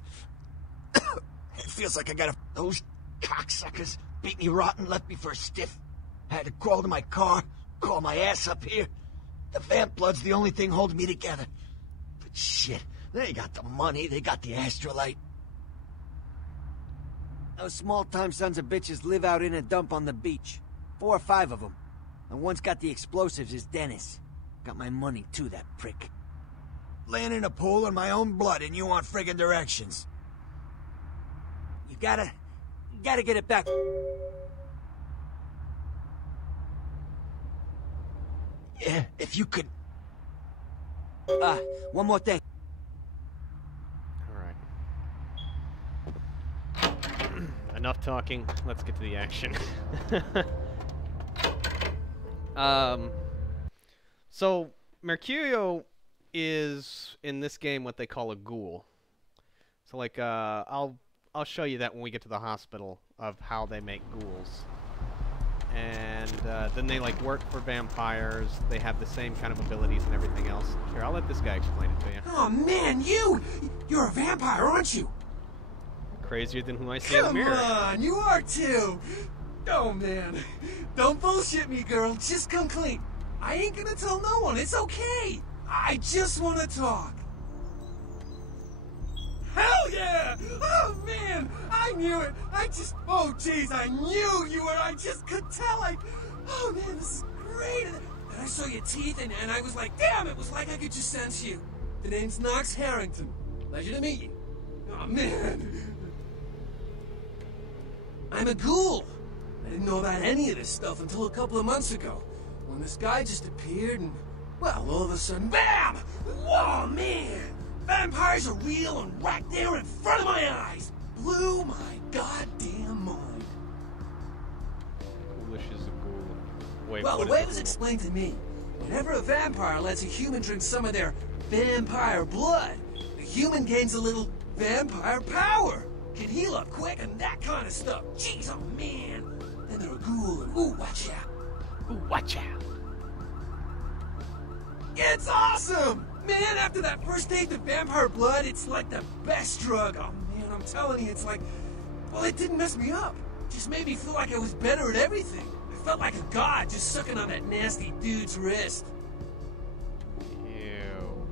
It feels like I got a... Those cocksuckers beat me rotten, left me for a stiff. I had to crawl to my car, crawl my ass up here. The vamp blood's the only thing holding me together. But shit, they got the money, they got the astrolite. Those small-time sons of bitches live out in a dump on the beach. 4 or 5 of them. And one's got the explosives is Dennis. Got my money too, that prick. Laying in a pool in my own blood and you want friggin' directions. You gotta get it back. Yeah, if you could... one more thing. Alright. Enough talking. Let's get to the action. So, Mercurio is, in this game, what they call a ghoul. So like, I'll show you that when we get to the hospital of how they make ghouls. And then they like work for vampires. They have the same kind of abilities and everything else. Here, I'll let this guy explain it to you. Oh man, you're a vampire, aren't you? Crazier than who I see in the mirror. Come on, you are too. Oh man, don't bullshit me, girl. Just come clean. I ain't gonna tell no one. It's okay. I just want to talk. Hell yeah! Oh man, I knew it. Oh jeez, I knew you were. I just could tell. Oh man, this is great. And I saw your teeth, and I was like, damn, it was like I could just sense you. The name's Knox Harrington. Pleasure to meet you. Oh man. I'm a ghoul. I didn't know about any of this stuff until a couple of months ago, when this guy just appeared and, well, all of a sudden, BAM! Whoa, man! Vampires are real and right there in front of my eyes! Blew my goddamn mind. Ghoulish is a ghoul. Wait, well, the way it was explained to me, whenever a vampire lets a human drink some of their vampire blood, the human gains a little vampire power. Can heal up quick and that kind of stuff. Jeez, oh man. Then they're a ghoul and ooh, watch out. Ooh, watch out. It's awesome! Man, after that first taste of vampire blood, it's like the best drug. Oh man, I'm telling you, it's like, well, it didn't mess me up. It just made me feel like I was better at everything. I felt like a god just sucking on that nasty dude's wrist. Ew.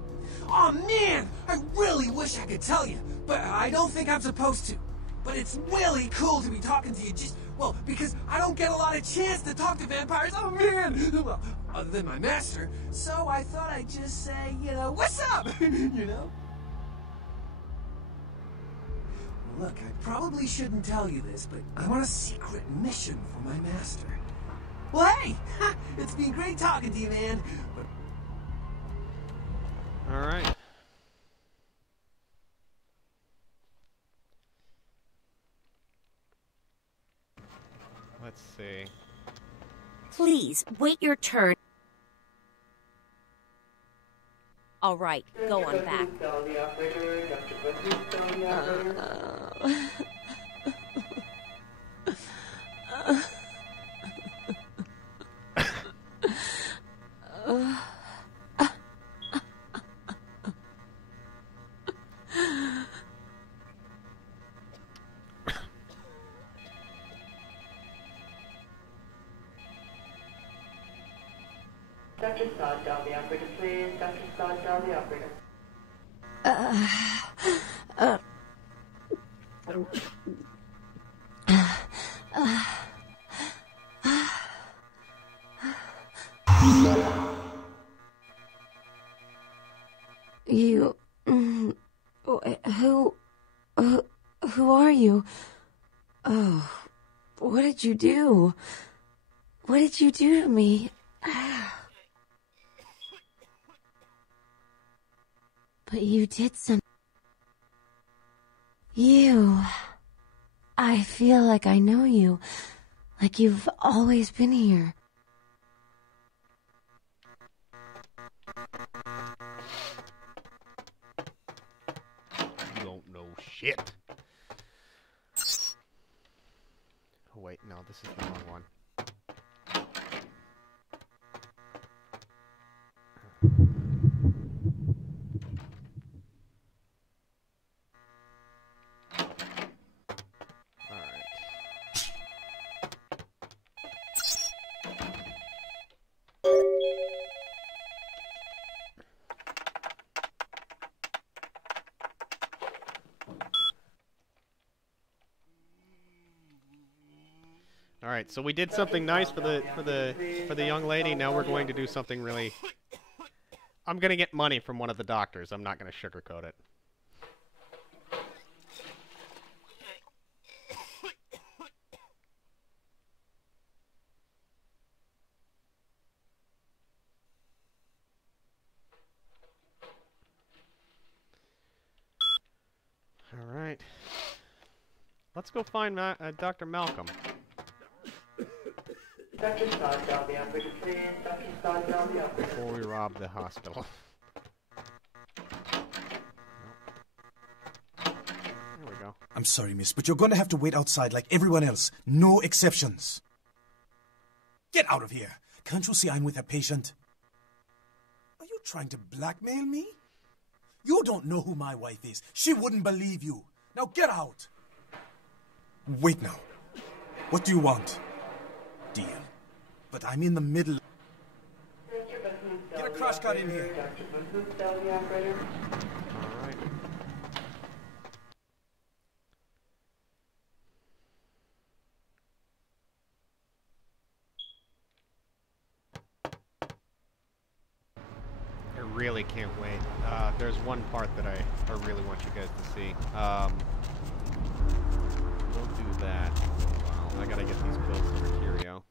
Oh man, I really wish I could tell you, but I don't think I'm supposed to. But it's really cool to be talking to you well, because I don't get a lot of chance to talk to vampires. Oh man! Well, other than my master, so I thought I'd just say, what's up? you know? Look, I probably shouldn't tell you this, but I'm on a secret mission for my master. Well, hey! It's been great talking to you, man. Alright. Let's see. Please, wait your turn. All right, go on back. Dr. Sod, dial the operator, please. Dr. Sod, dial the operator. You... Who are you? Oh, what did you do? What did you do to me? But you did something. You... I feel like I know you. Like you've always been here. You don't know shit. Oh wait, no, this is the wrong one. Alright, so we did something nice for the young lady. Now we're going to do something really... I'm going to get money from one of the doctors. I'm not going to sugarcoat it. Alright. Let's go find Dr. Malcolm. Dr. Sod, dial the operator, please. Dr. Sod, dial the operator. Before we rob the hospital. I'm sorry, miss, but you're going to have to wait outside like everyone else. No exceptions. Get out of here. Can't you see I'm with a patient? Are you trying to blackmail me? You don't know who my wife is. She wouldn't believe you. Now get out. Wait now. What do you want? Deal. But I'm in the middle. Get a crash cut in here. Alright. I really can't wait. There's one part that I really want you guys to see. We'll do that in a little while. I gotta get these pills to Mercurio.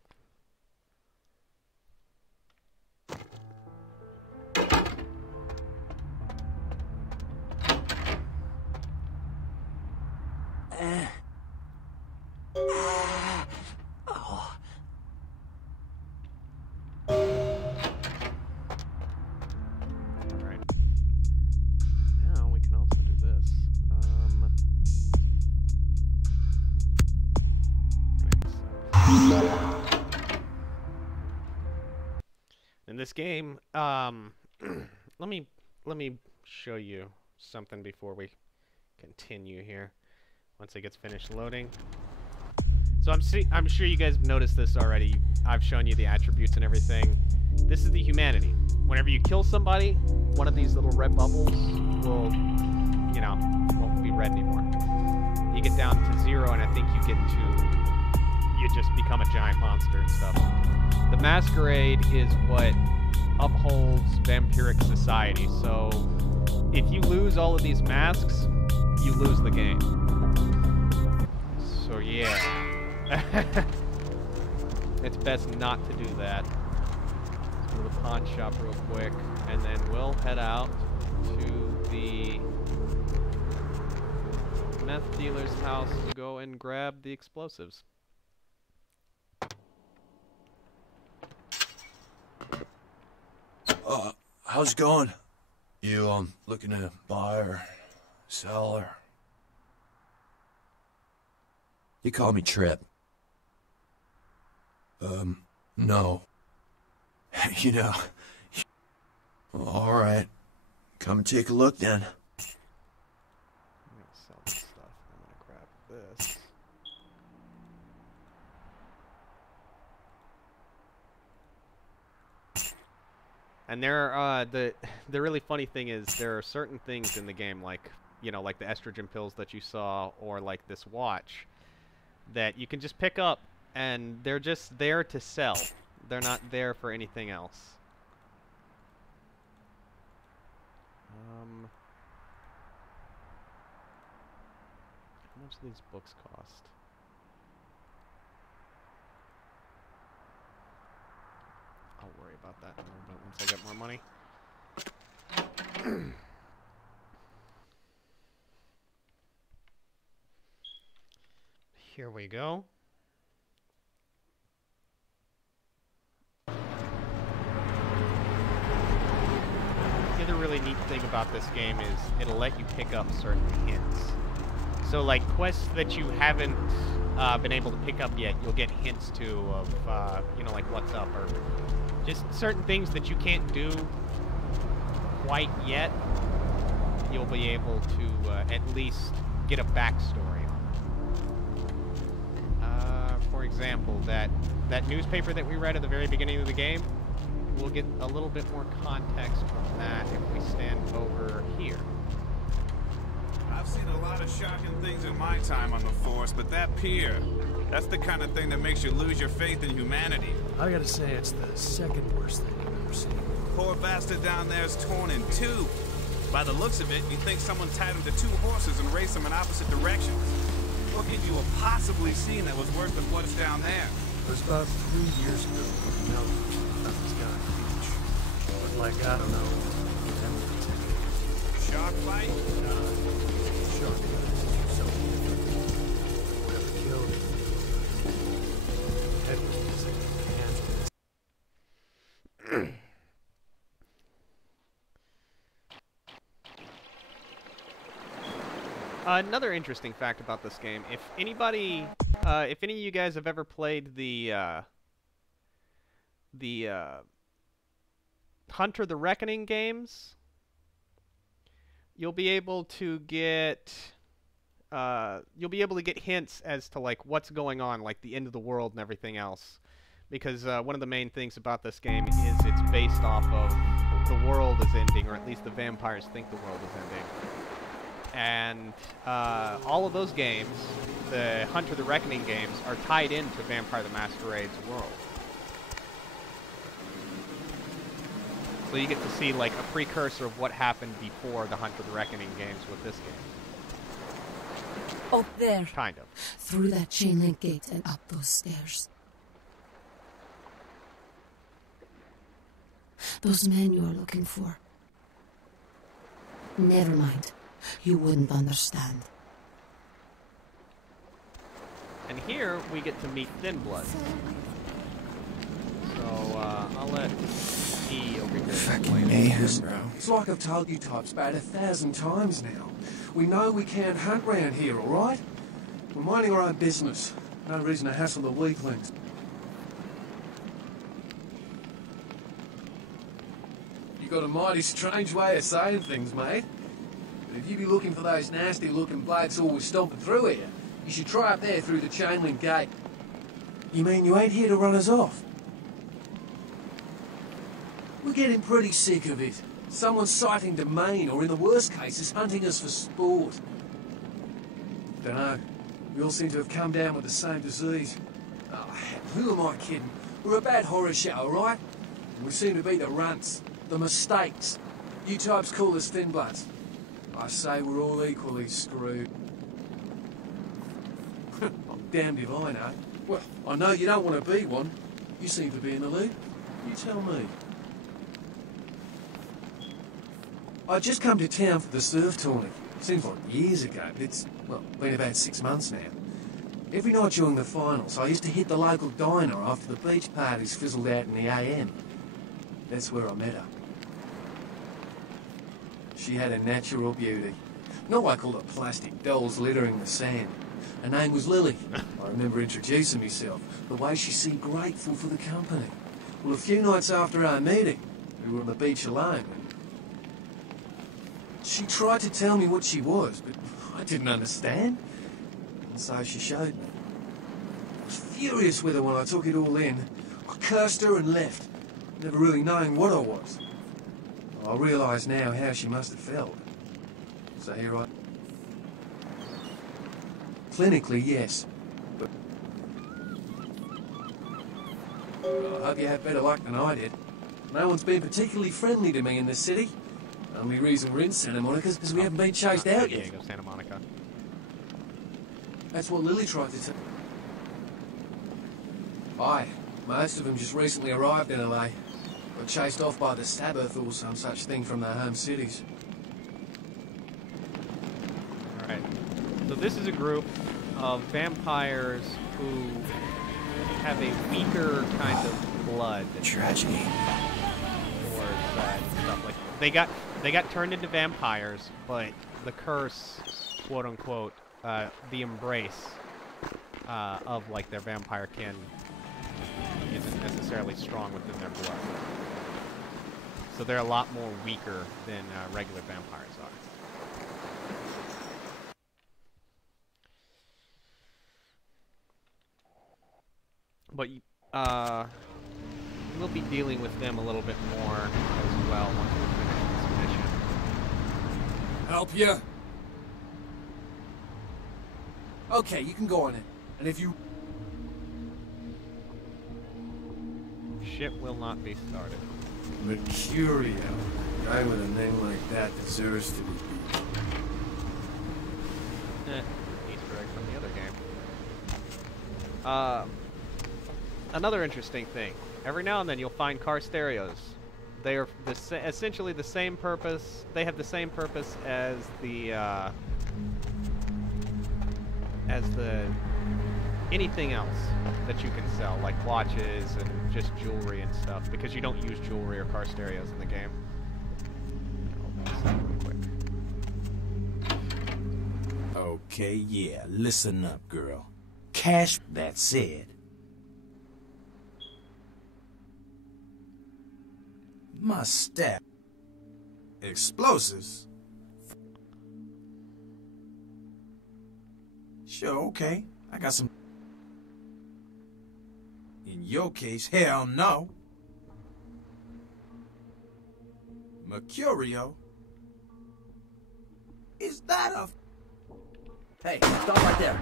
In this game, let me show you something before we continue here. Once it gets finished loading. So I'm sure you guys have noticed this already. I've shown you the attributes and everything. This is the humanity. Whenever you kill somebody, one of these little red bubbles will, you know, won't be red anymore. You get down to 0, and I think you just become a giant monster and stuff. The Masquerade is what upholds vampiric society. So if you lose all of these masks, you lose the game. So yeah. It's best not to do that. Let's go to the pawn shop real quick, and then we'll head out to the meth dealer's house to go and grab the explosives. How's it going? You, looking to buy or sell or... You call me Trip. No. You know... Alright. Come and take a look then. I'm gonna sell this stuff. I'm gonna grab this. And the really funny thing is there are certain things in the game, like, you know, like the estrogen pills that you saw, or like this watch, that you can just pick up, and they're just there to sell. They're not there for anything else. How much do these books cost? I'll worry about that in a little bit once I get more money. Here we go. The other really neat thing about this game is it'll let you pick up certain hints. So like quests that you haven't been able to pick up yet, you'll get hints to of, you know, like what's up, or just certain things that you can't do quite yet, you'll be able to at least get a backstory on. For example, that newspaper that we read at the very beginning of the game, we'll get a little bit more context from that if we stand over here. I've seen a lot of shocking things in my time on the force, but that pier, that's the kind of thing that makes you lose your faith in humanity. I gotta say, it's the second worst thing I've ever seen. Poor bastard down there is torn in two. By the looks of it, you think someone tied him to two horses and raced them in opposite directions. What could you have possibly seen that was worse than what's down there? It was about 3 years ago. No, nothing's got on the beach. But like, I don't know. Shark fight? Shark fight. So whatever killed him. Head was missing. Hands were missing. Another interesting fact about this game, if any of you guys have ever played the Hunter the Reckoning games, you'll be able to get hints as to like what's going on, like the end of the world and everything else, because one of the main things about this game is it's based off of the world is ending, or at least the vampires think the world is ending. And all of those games, the Hunter the Reckoning games, are tied into Vampire the Masquerade's world. So you get to see like a precursor of what happened before the Hunter the Reckoning games with this game. Up there. Kind of. Through that chain link gate and up those stairs. Those men you are looking for. Never mind. You wouldn't understand. And here we get to meet Thin Blood. So I'll let E over here explain it. bro. It's like I've told you types about 1,000 times now. We know we can't hunt round here, alright? We're minding our own business. No reason to hassle the weaklings. You got a mighty strange way of saying things, mate. But if you be looking for those nasty-looking blokes always stomping through here, you should try up there through the chain link gate. You mean you ain't here to run us off? We're getting pretty sick of it. Someone's sighting domain, or in the worst cases, hunting us for sport. Dunno. We all seem to have come down with the same disease. Oh, who am I kidding? We're a bad horror show, alright? And we seem to be the runts, the mistakes. You types call us Thin Bloods. I say we're all equally screwed. I'm damned if I know. Well, I know you don't want to be one. You seem to be in the lead. You tell me. I just come to town for the surf tournament. Seems like years ago, but it's, well, been about 6 months now. Every night during the finals, I used to hit the local diner after the beach parties fizzled out in the AM. That's where I met her. She had a natural beauty. Not like all the plastic dolls littering the sand. Her name was Lily. I remember introducing myself, the way she seemed grateful for the company. Well, a few nights after our meeting, we were on the beach alone, and she tried to tell me what she was, but I didn't understand. And so she showed me. I was furious with her when I took it all in. I cursed her and left, never really knowing what I was. I realise now how she must have felt. So here I... Clinically, yes. But... Well, I hope you had better luck than I did. No one's been particularly friendly to me in this city. Only reason we're in Santa Monica is because we haven't been chased out yet. Santa Monica. That's what Lily tried to tell. Aye, most of them just recently arrived in LA. Got chased off by the Sabbath or some such thing from their home cities. Alright. So this is a group of vampires who have a weaker kind of blood. Tragedy. Or stuff like they got turned into vampires, but the curse, quote unquote, the embrace of like their vampire kin isn't necessarily strong within their blood. So they're a lot more weaker than regular vampires are. But we'll be dealing with them a little bit more as well once we finish this mission. Help you? Okay, you can go on it. And if you... Shit will not be started. Mercurio. A guy with a name like that deserves to be beat. Easter egg from the other game. Another interesting thing. Every now and then you'll find car stereos. They are essentially the same purpose. They have the same purpose as the anything else that you can sell, like watches and just jewelry and stuff, because you don't use jewelry or car stereos in the game. I'll open this up real quick. Okay, yeah, listen up, girl. Cash, that said. My staff. Explosives? Sure, okay. I got some. In your case, hell no. Mercurio? Is that a... Hey, stop right there.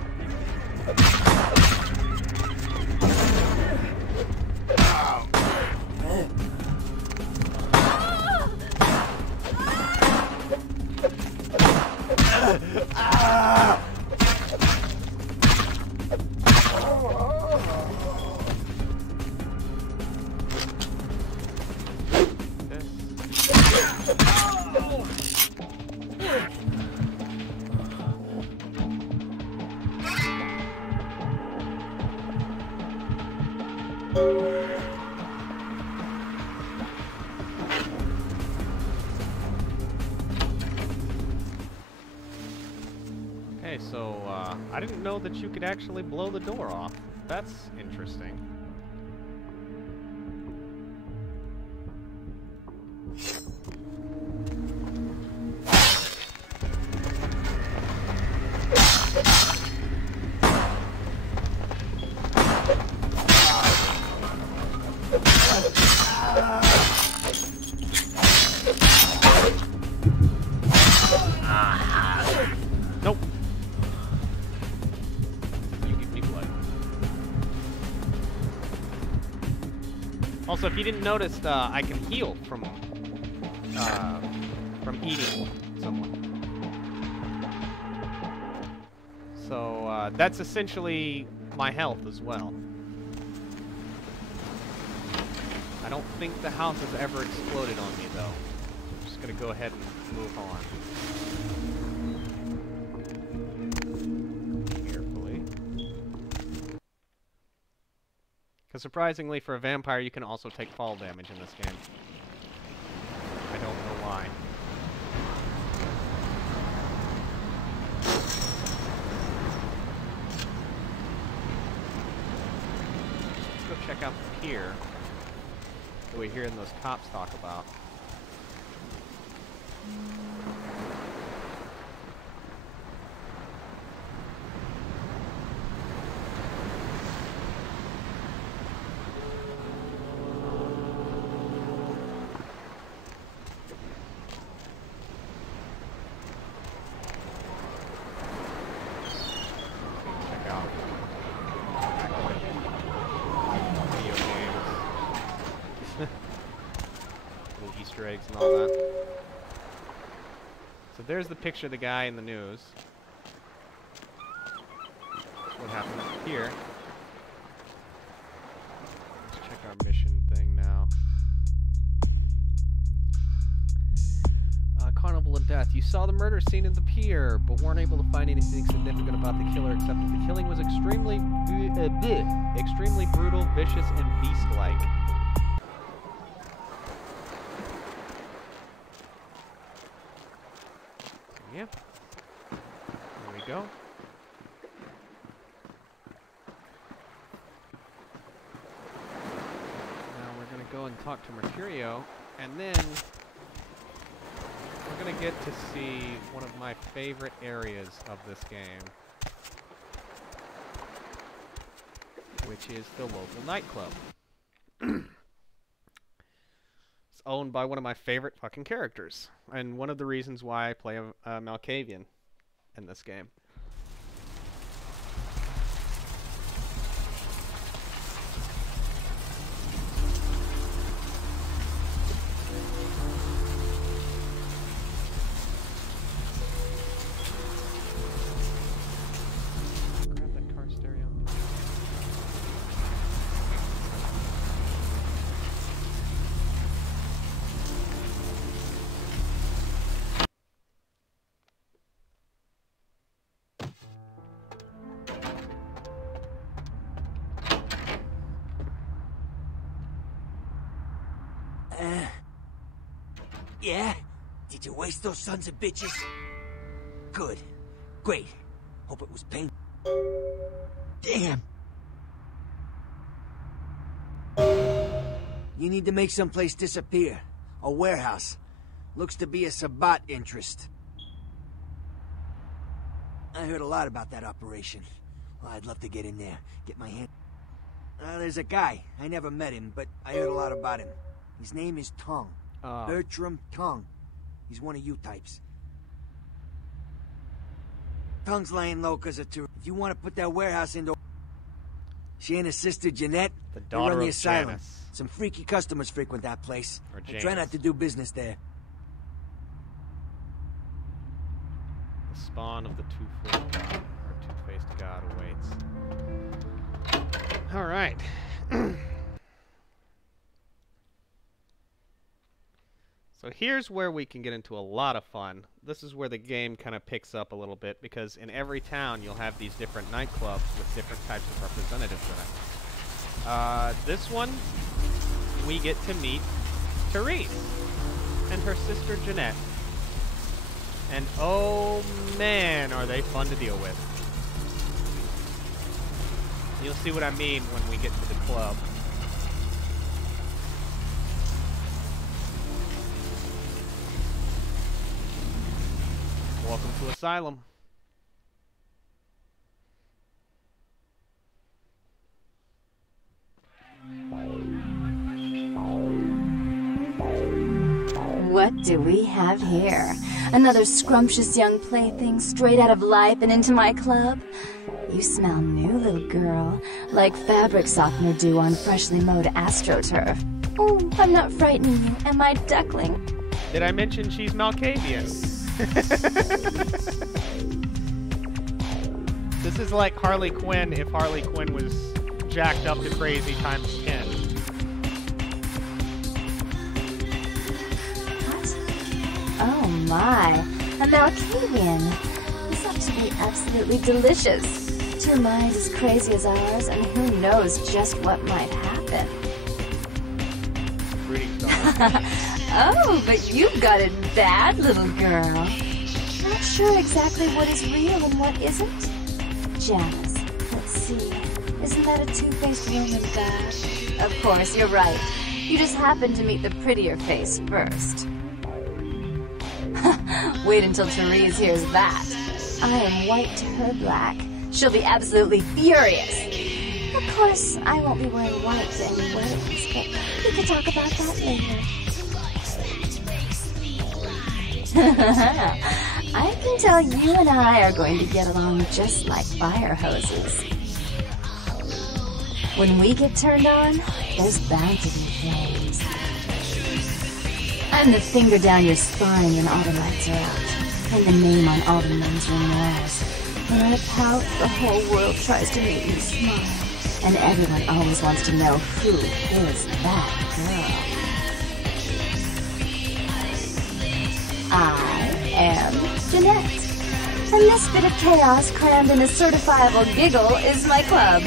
Okay, so, I didn't know that you could actually blow the door off. That's interesting. Nope. You give me blood. Also, if you didn't notice, I can heal from eating someone. So, that's essentially my health as well. I don't think the house has ever exploded on me, though. I'm just gonna go ahead and move on. Carefully. Because surprisingly, for a vampire, you can also take fall damage in this game. I don't know why. Let's go check out the pier that we're hearing those cops talk about. Check out video games. Little Easter eggs and all that. So there's the picture of the guy in the news. That's what happened up here. Let's check our mission thing now. Carnival of Death. You saw the murder scene at the pier, but weren't able to find anything significant about the killer except that the killing was extremely brutal, vicious, and beast-like. Yep. There we go. Now we're gonna go and talk to Mercurio, and then we're gonna get to see one of my favorite areas of this game, which is the local nightclub. It's owned by one of my favorite fucking characters, and one of the reasons why I play a Malkavian in this game. Grab that car stereo. Yeah? Did you waste those sons of bitches? Good. Great. Hope it was pain. Damn. You need to make someplace disappear. A warehouse. Looks to be a Sabbat interest. I heard a lot about that operation. Well, I'd love to get in there, get my hand... there's a guy. I never met him, but I heard a lot about him. His name is Tong. Bertram Tong. He's one of you types. Tong's laying low because of tour. If you want to put that warehouse into... She and his sister Jeanette, The they daughter run the of asylum. Janice. Some freaky customers frequent that place. Or I try not to do business there. The spawn of the two-foot god, or two-faced god awaits. All right. So here's where we can get into a lot of fun. This is where the game kind of picks up a little bit, because in every town you'll have these different nightclubs with different types of representatives in it. This one, we get to meet Therese and her sister Jeanette. And oh man, are they fun to deal with. You'll see what I mean when we get to the club. Welcome to Asylum. What do we have here? Another scrumptious young plaything straight out of life and into my club? You smell new, little girl, like fabric softener dew on freshly mowed astroturf. Oh, I'm not frightening you, am I, duckling? Did I mention she's Malkavian? This is like Harley Quinn if Harley Quinn was jacked up to crazy times 10. Oh my, a Malkavian. This ought to be absolutely delicious. Two minds as crazy as ours, and who knows just what might happen. Oh, but you've got it bad, little girl. Not sure exactly what is real and what isn't. Janice, let's see. Isn't that a two-faced Roman god? Of course, you're right. You just happened to meet the prettier face first. Wait until Therese hears that. I am white to her black. She'll be absolutely furious. Of course, I won't be wearing white to any weddings, but we could talk about that later. I can tell you and I are going to get along just like fire hoses. When we get turned on, there's bound to be flames. I'm the finger down your spine when all the lights are out, and the name on all the men's room walls. When I pout, the whole world tries to make me smile, and everyone always wants to know who is that girl. I am Jeanette, and this bit of chaos crammed in a certifiable giggle is my club.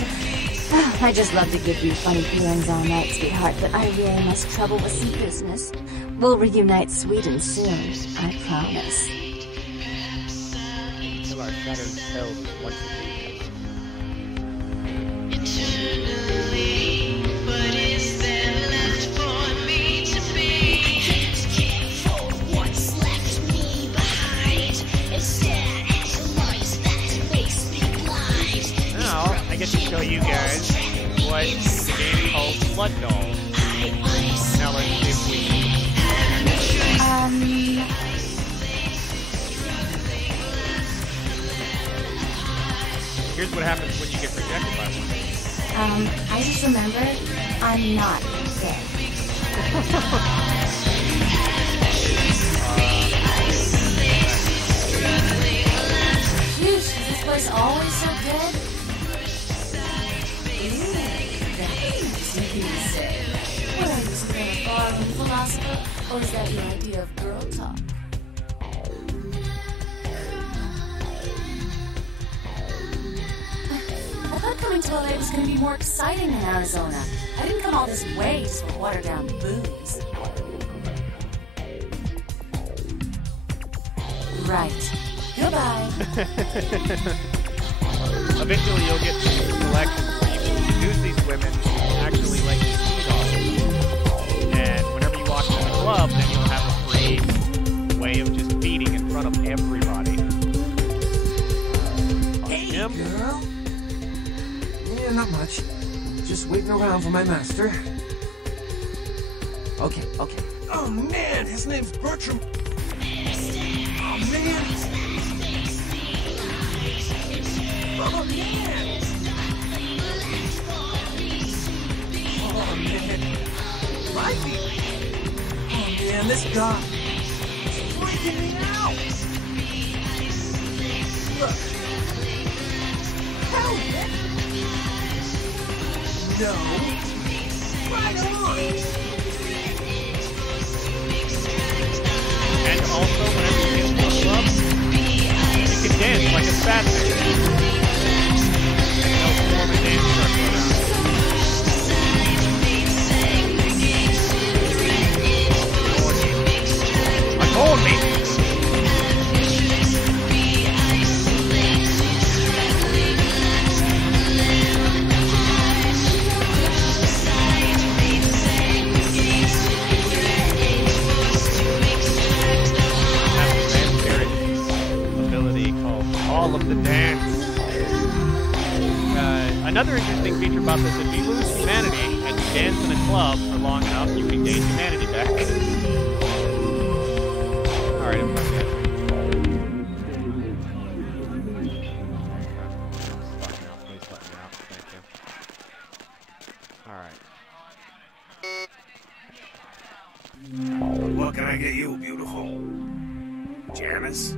I just love to give you funny feelings all night, sweetheart, but I really must trouble with some business. We'll reunite sweet and soon, I promise. Until our shadows held once again. Internally, what is there left for me to be? I can't care for what's left me behind. Instead, it's light that makes me blind. Now, I get to show you guys what the game calls Blood Dolls. Now let's see if we Here's what happens when you get rejected by one. I just remembered I'm not gay. Sheesh, is this place always so good? Ooh, that's nice you say. What are you, some kind of barroom philosopher? Or is that your idea of girl talk? I thought coming to LA was going to be more exciting than Arizona. I didn't come all this way just for watered-down booze. Right. Goodbye. eventually you'll get selections where you can seduce these women and actually let you feed off of them. And whenever you walk into the club, then you'll have a free way of just feeding in front of everybody. Hey, girl. Yeah, not much. Just waiting around for my master. Okay. Oh, man, his name's Bertram. Oh, man. Oh, man. Oh, man. Mikey. Oh, man, this guy is freaking me out. Look. Hell yeah. No. Right on. And also, whenever you get to a club, you can dance like a spastic. And they'll form a dance circle around you. Told me. All of the dance. Another interesting feature about this, if you lose humanity and you dance in a club for long enough, you can gain humanity back. Alright, I'm not dancing. Please let me out. Thank you. Alright. What can I get you, beautiful? Janice?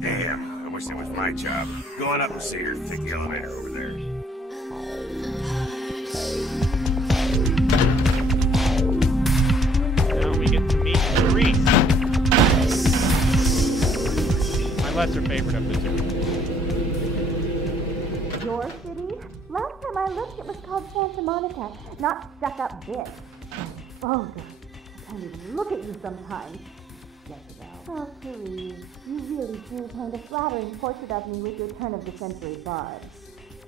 Damn, I wish that was my job. Going up and see her. Take the elevator over there. Now we get to meet Therese. My lesser favorite of the two. Your city? Last time I looked, it was called Santa Monica, not stuck-up bitch. Oh, God. I can't even look at you sometimes. Jezebel. Oh, Therese, you really do paint a flattering portrait of me with your turn-of-the-century barb.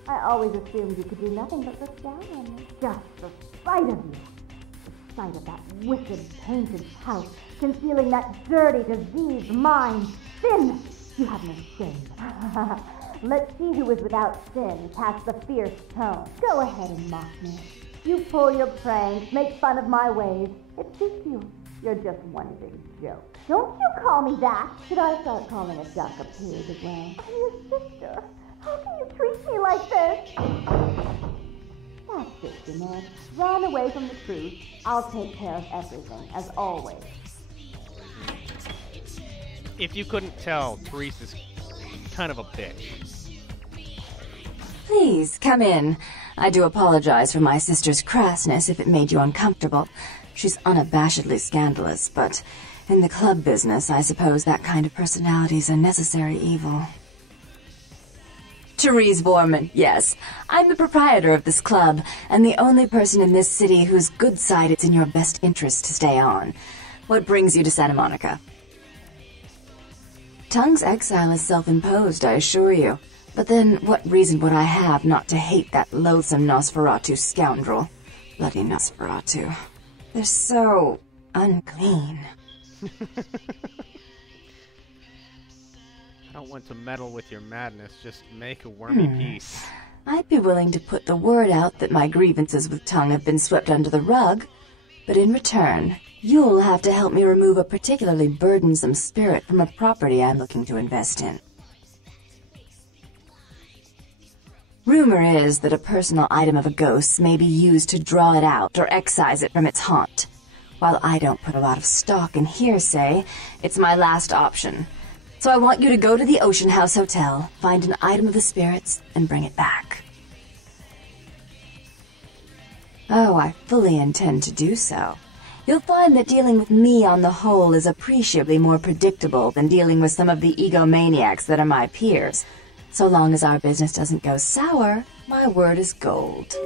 I always assumed you could do nothing but look down on me. Just the sight of you. The sight of that wicked, painted house, concealing that dirty, diseased mind. Sin! You have no shame. Let's see who is without sin cast the fierce tone. Go ahead and mock me. You pull your pranks, make fun of my ways. It suits you. You're just one big joke. Don't you call me that! Should I start calling a duck a pig as well? I'm your sister. How can you treat me like this? That's it, Jeanette. Run away from the truth. I'll take care of everything, as always. If you couldn't tell, Therese is kind of a bitch. Please, come in. I do apologize for my sister's crassness if it made you uncomfortable. She's unabashedly scandalous, but in the club business, I suppose that kind of personality is a necessary evil. Therese Borman, yes. I'm the proprietor of this club, and the only person in this city whose good side it's in your best interest to stay on. What brings you to Santa Monica? Tongue's exile is self-imposed, I assure you. But then, what reason would I have not to hate that loathsome Nosferatu scoundrel? Bloody Nosferatu. They're so unclean. I don't want to meddle with your madness, just make a wormy peace. I'd be willing to put the word out that my grievances with Tongue have been swept under the rug, but in return, you'll have to help me remove a particularly burdensome spirit from a property I'm looking to invest in. Rumor is that a personal item of a ghost's may be used to draw it out or excise it from its haunt. While I don't put a lot of stock in hearsay, it's my last option. So I want you to go to the Ocean House Hotel, find an item of the spirits, and bring it back. Oh, I fully intend to do so. You'll find that dealing with me on the whole is appreciably more predictable than dealing with some of the egomaniacs that are my peers. So long as our business doesn't go sour, my word is gold.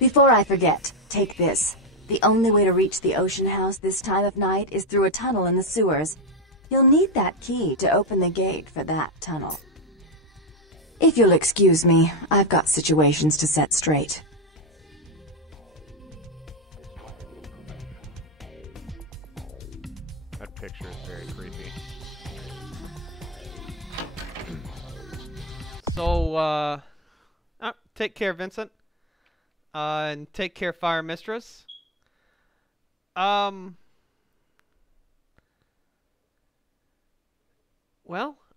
Before I forget, take this. The only way to reach the Ocean House this time of night is through a tunnel in the sewers. You'll need that key to open the gate for that tunnel. If you'll excuse me, I've got situations to set straight. That picture is very creepy. So, take care, Vincent. And take care, Fire Mistress. Well,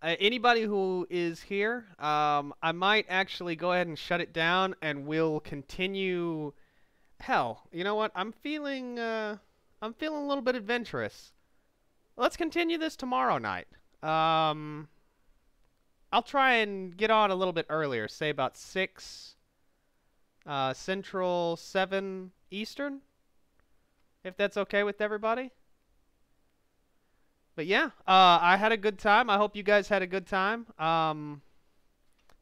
anybody who is here, I might actually go ahead and shut it down, and we'll continue. Hell, you know what? I'm feeling a little bit adventurous. Let's continue this tomorrow night. I'll try and get on a little bit earlier, say about 6 Central, 7 Eastern, if that's okay with everybody. But yeah, I had a good time. I hope you guys had a good time.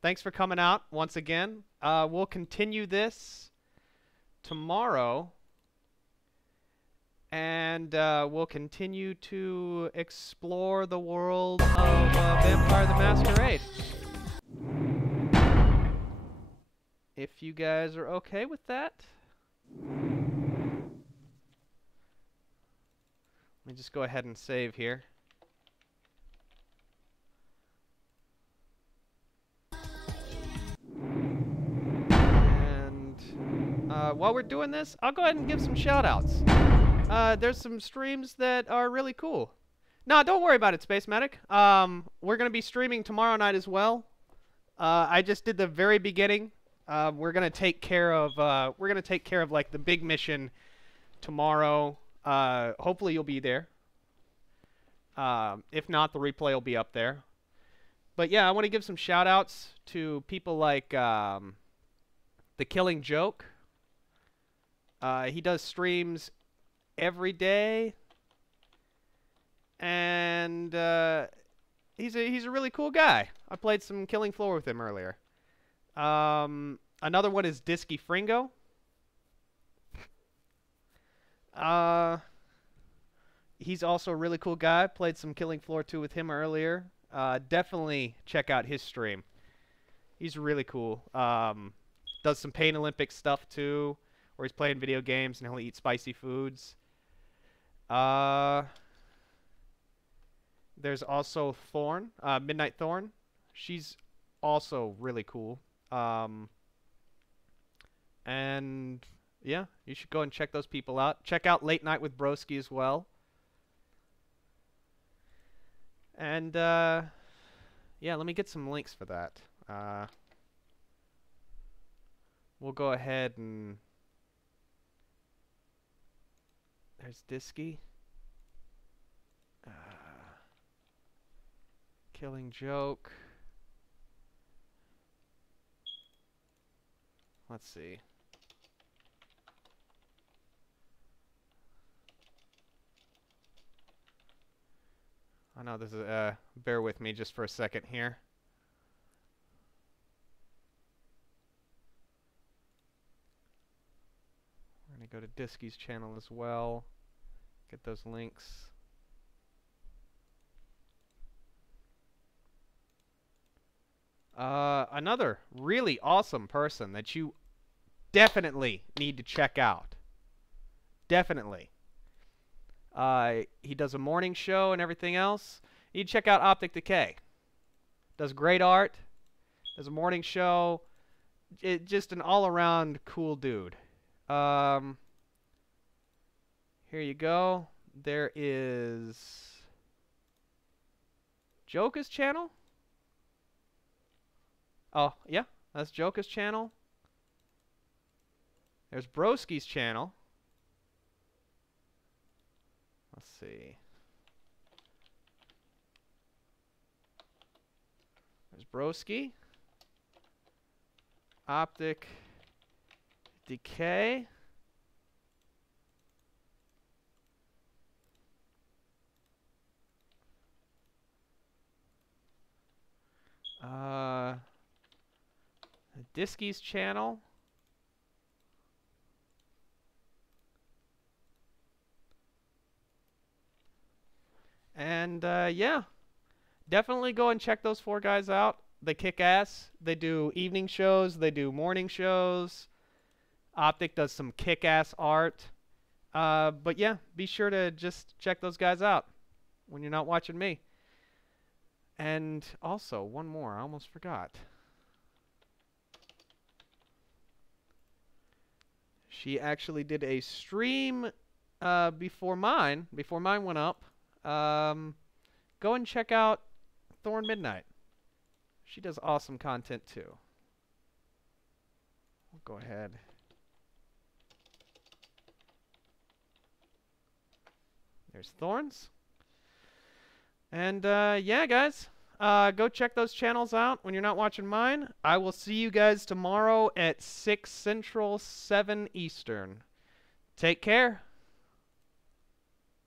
Thanks for coming out once again. We'll continue this tomorrow. And we'll continue to explore the world of Vampire the Masquerade. If you guys are okay with that. Let me just go ahead and save here. And while we're doing this, I'll go ahead and give some shout-outs. There's some streams that are really cool. No, don't worry about it, Space Medic. We're gonna be streaming tomorrow night as well. I just did the very beginning. We're gonna take care of like the big mission tomorrow. Hopefully you'll be there. If not, the replay will be up there. But yeah, I want to give some shout outs to people like The Killing Joke. He does streams every day, and he's a really cool guy. I played some Killing Floor with him earlier. Another one is Disky Fringo. He's also a really cool guy. Played some Killing Floor 2 with him earlier. Definitely check out his stream. He's really cool. Does some Pain Olympics stuff too, where he's playing video games and he'll eat spicy foods. There's also Thorn, Midnight Thorn. She's also really cool. And yeah, you should go and check those people out. Check out Late Night with Broski as well. And yeah, let me get some links for that. We'll go ahead and there's Disky. Killing Joke. Let's see. I know this is, bear with me just for a second here. We're going to go to Disky's channel as well. Get those links. Another really awesome person that you definitely need to check out. Definitely. He does a morning show and everything else. You check out Optic Decay. Does great art. Does a morning show. Just an all-around cool dude. Here you go. There is Joker's channel. Oh, yeah. That's Joker's channel. There's Broski's channel. Let's see. There's Broski. Optic Decay. Disky's channel. And And yeah, definitely go and check those 4 guys out. They kick ass. They do evening shows. They do morning shows. Optic does some kick-ass art. But yeah, be sure to just check those guys out when you're not watching me. And also, one more. I almost forgot. She actually did a stream before mine went up. Go and check out Thorn Midnight. She does awesome content too. We'll go ahead. There's Thorns. And yeah, guys, go check those channels out when you're not watching mine. I will see you guys tomorrow at 6 Central, 7 Eastern. Take care.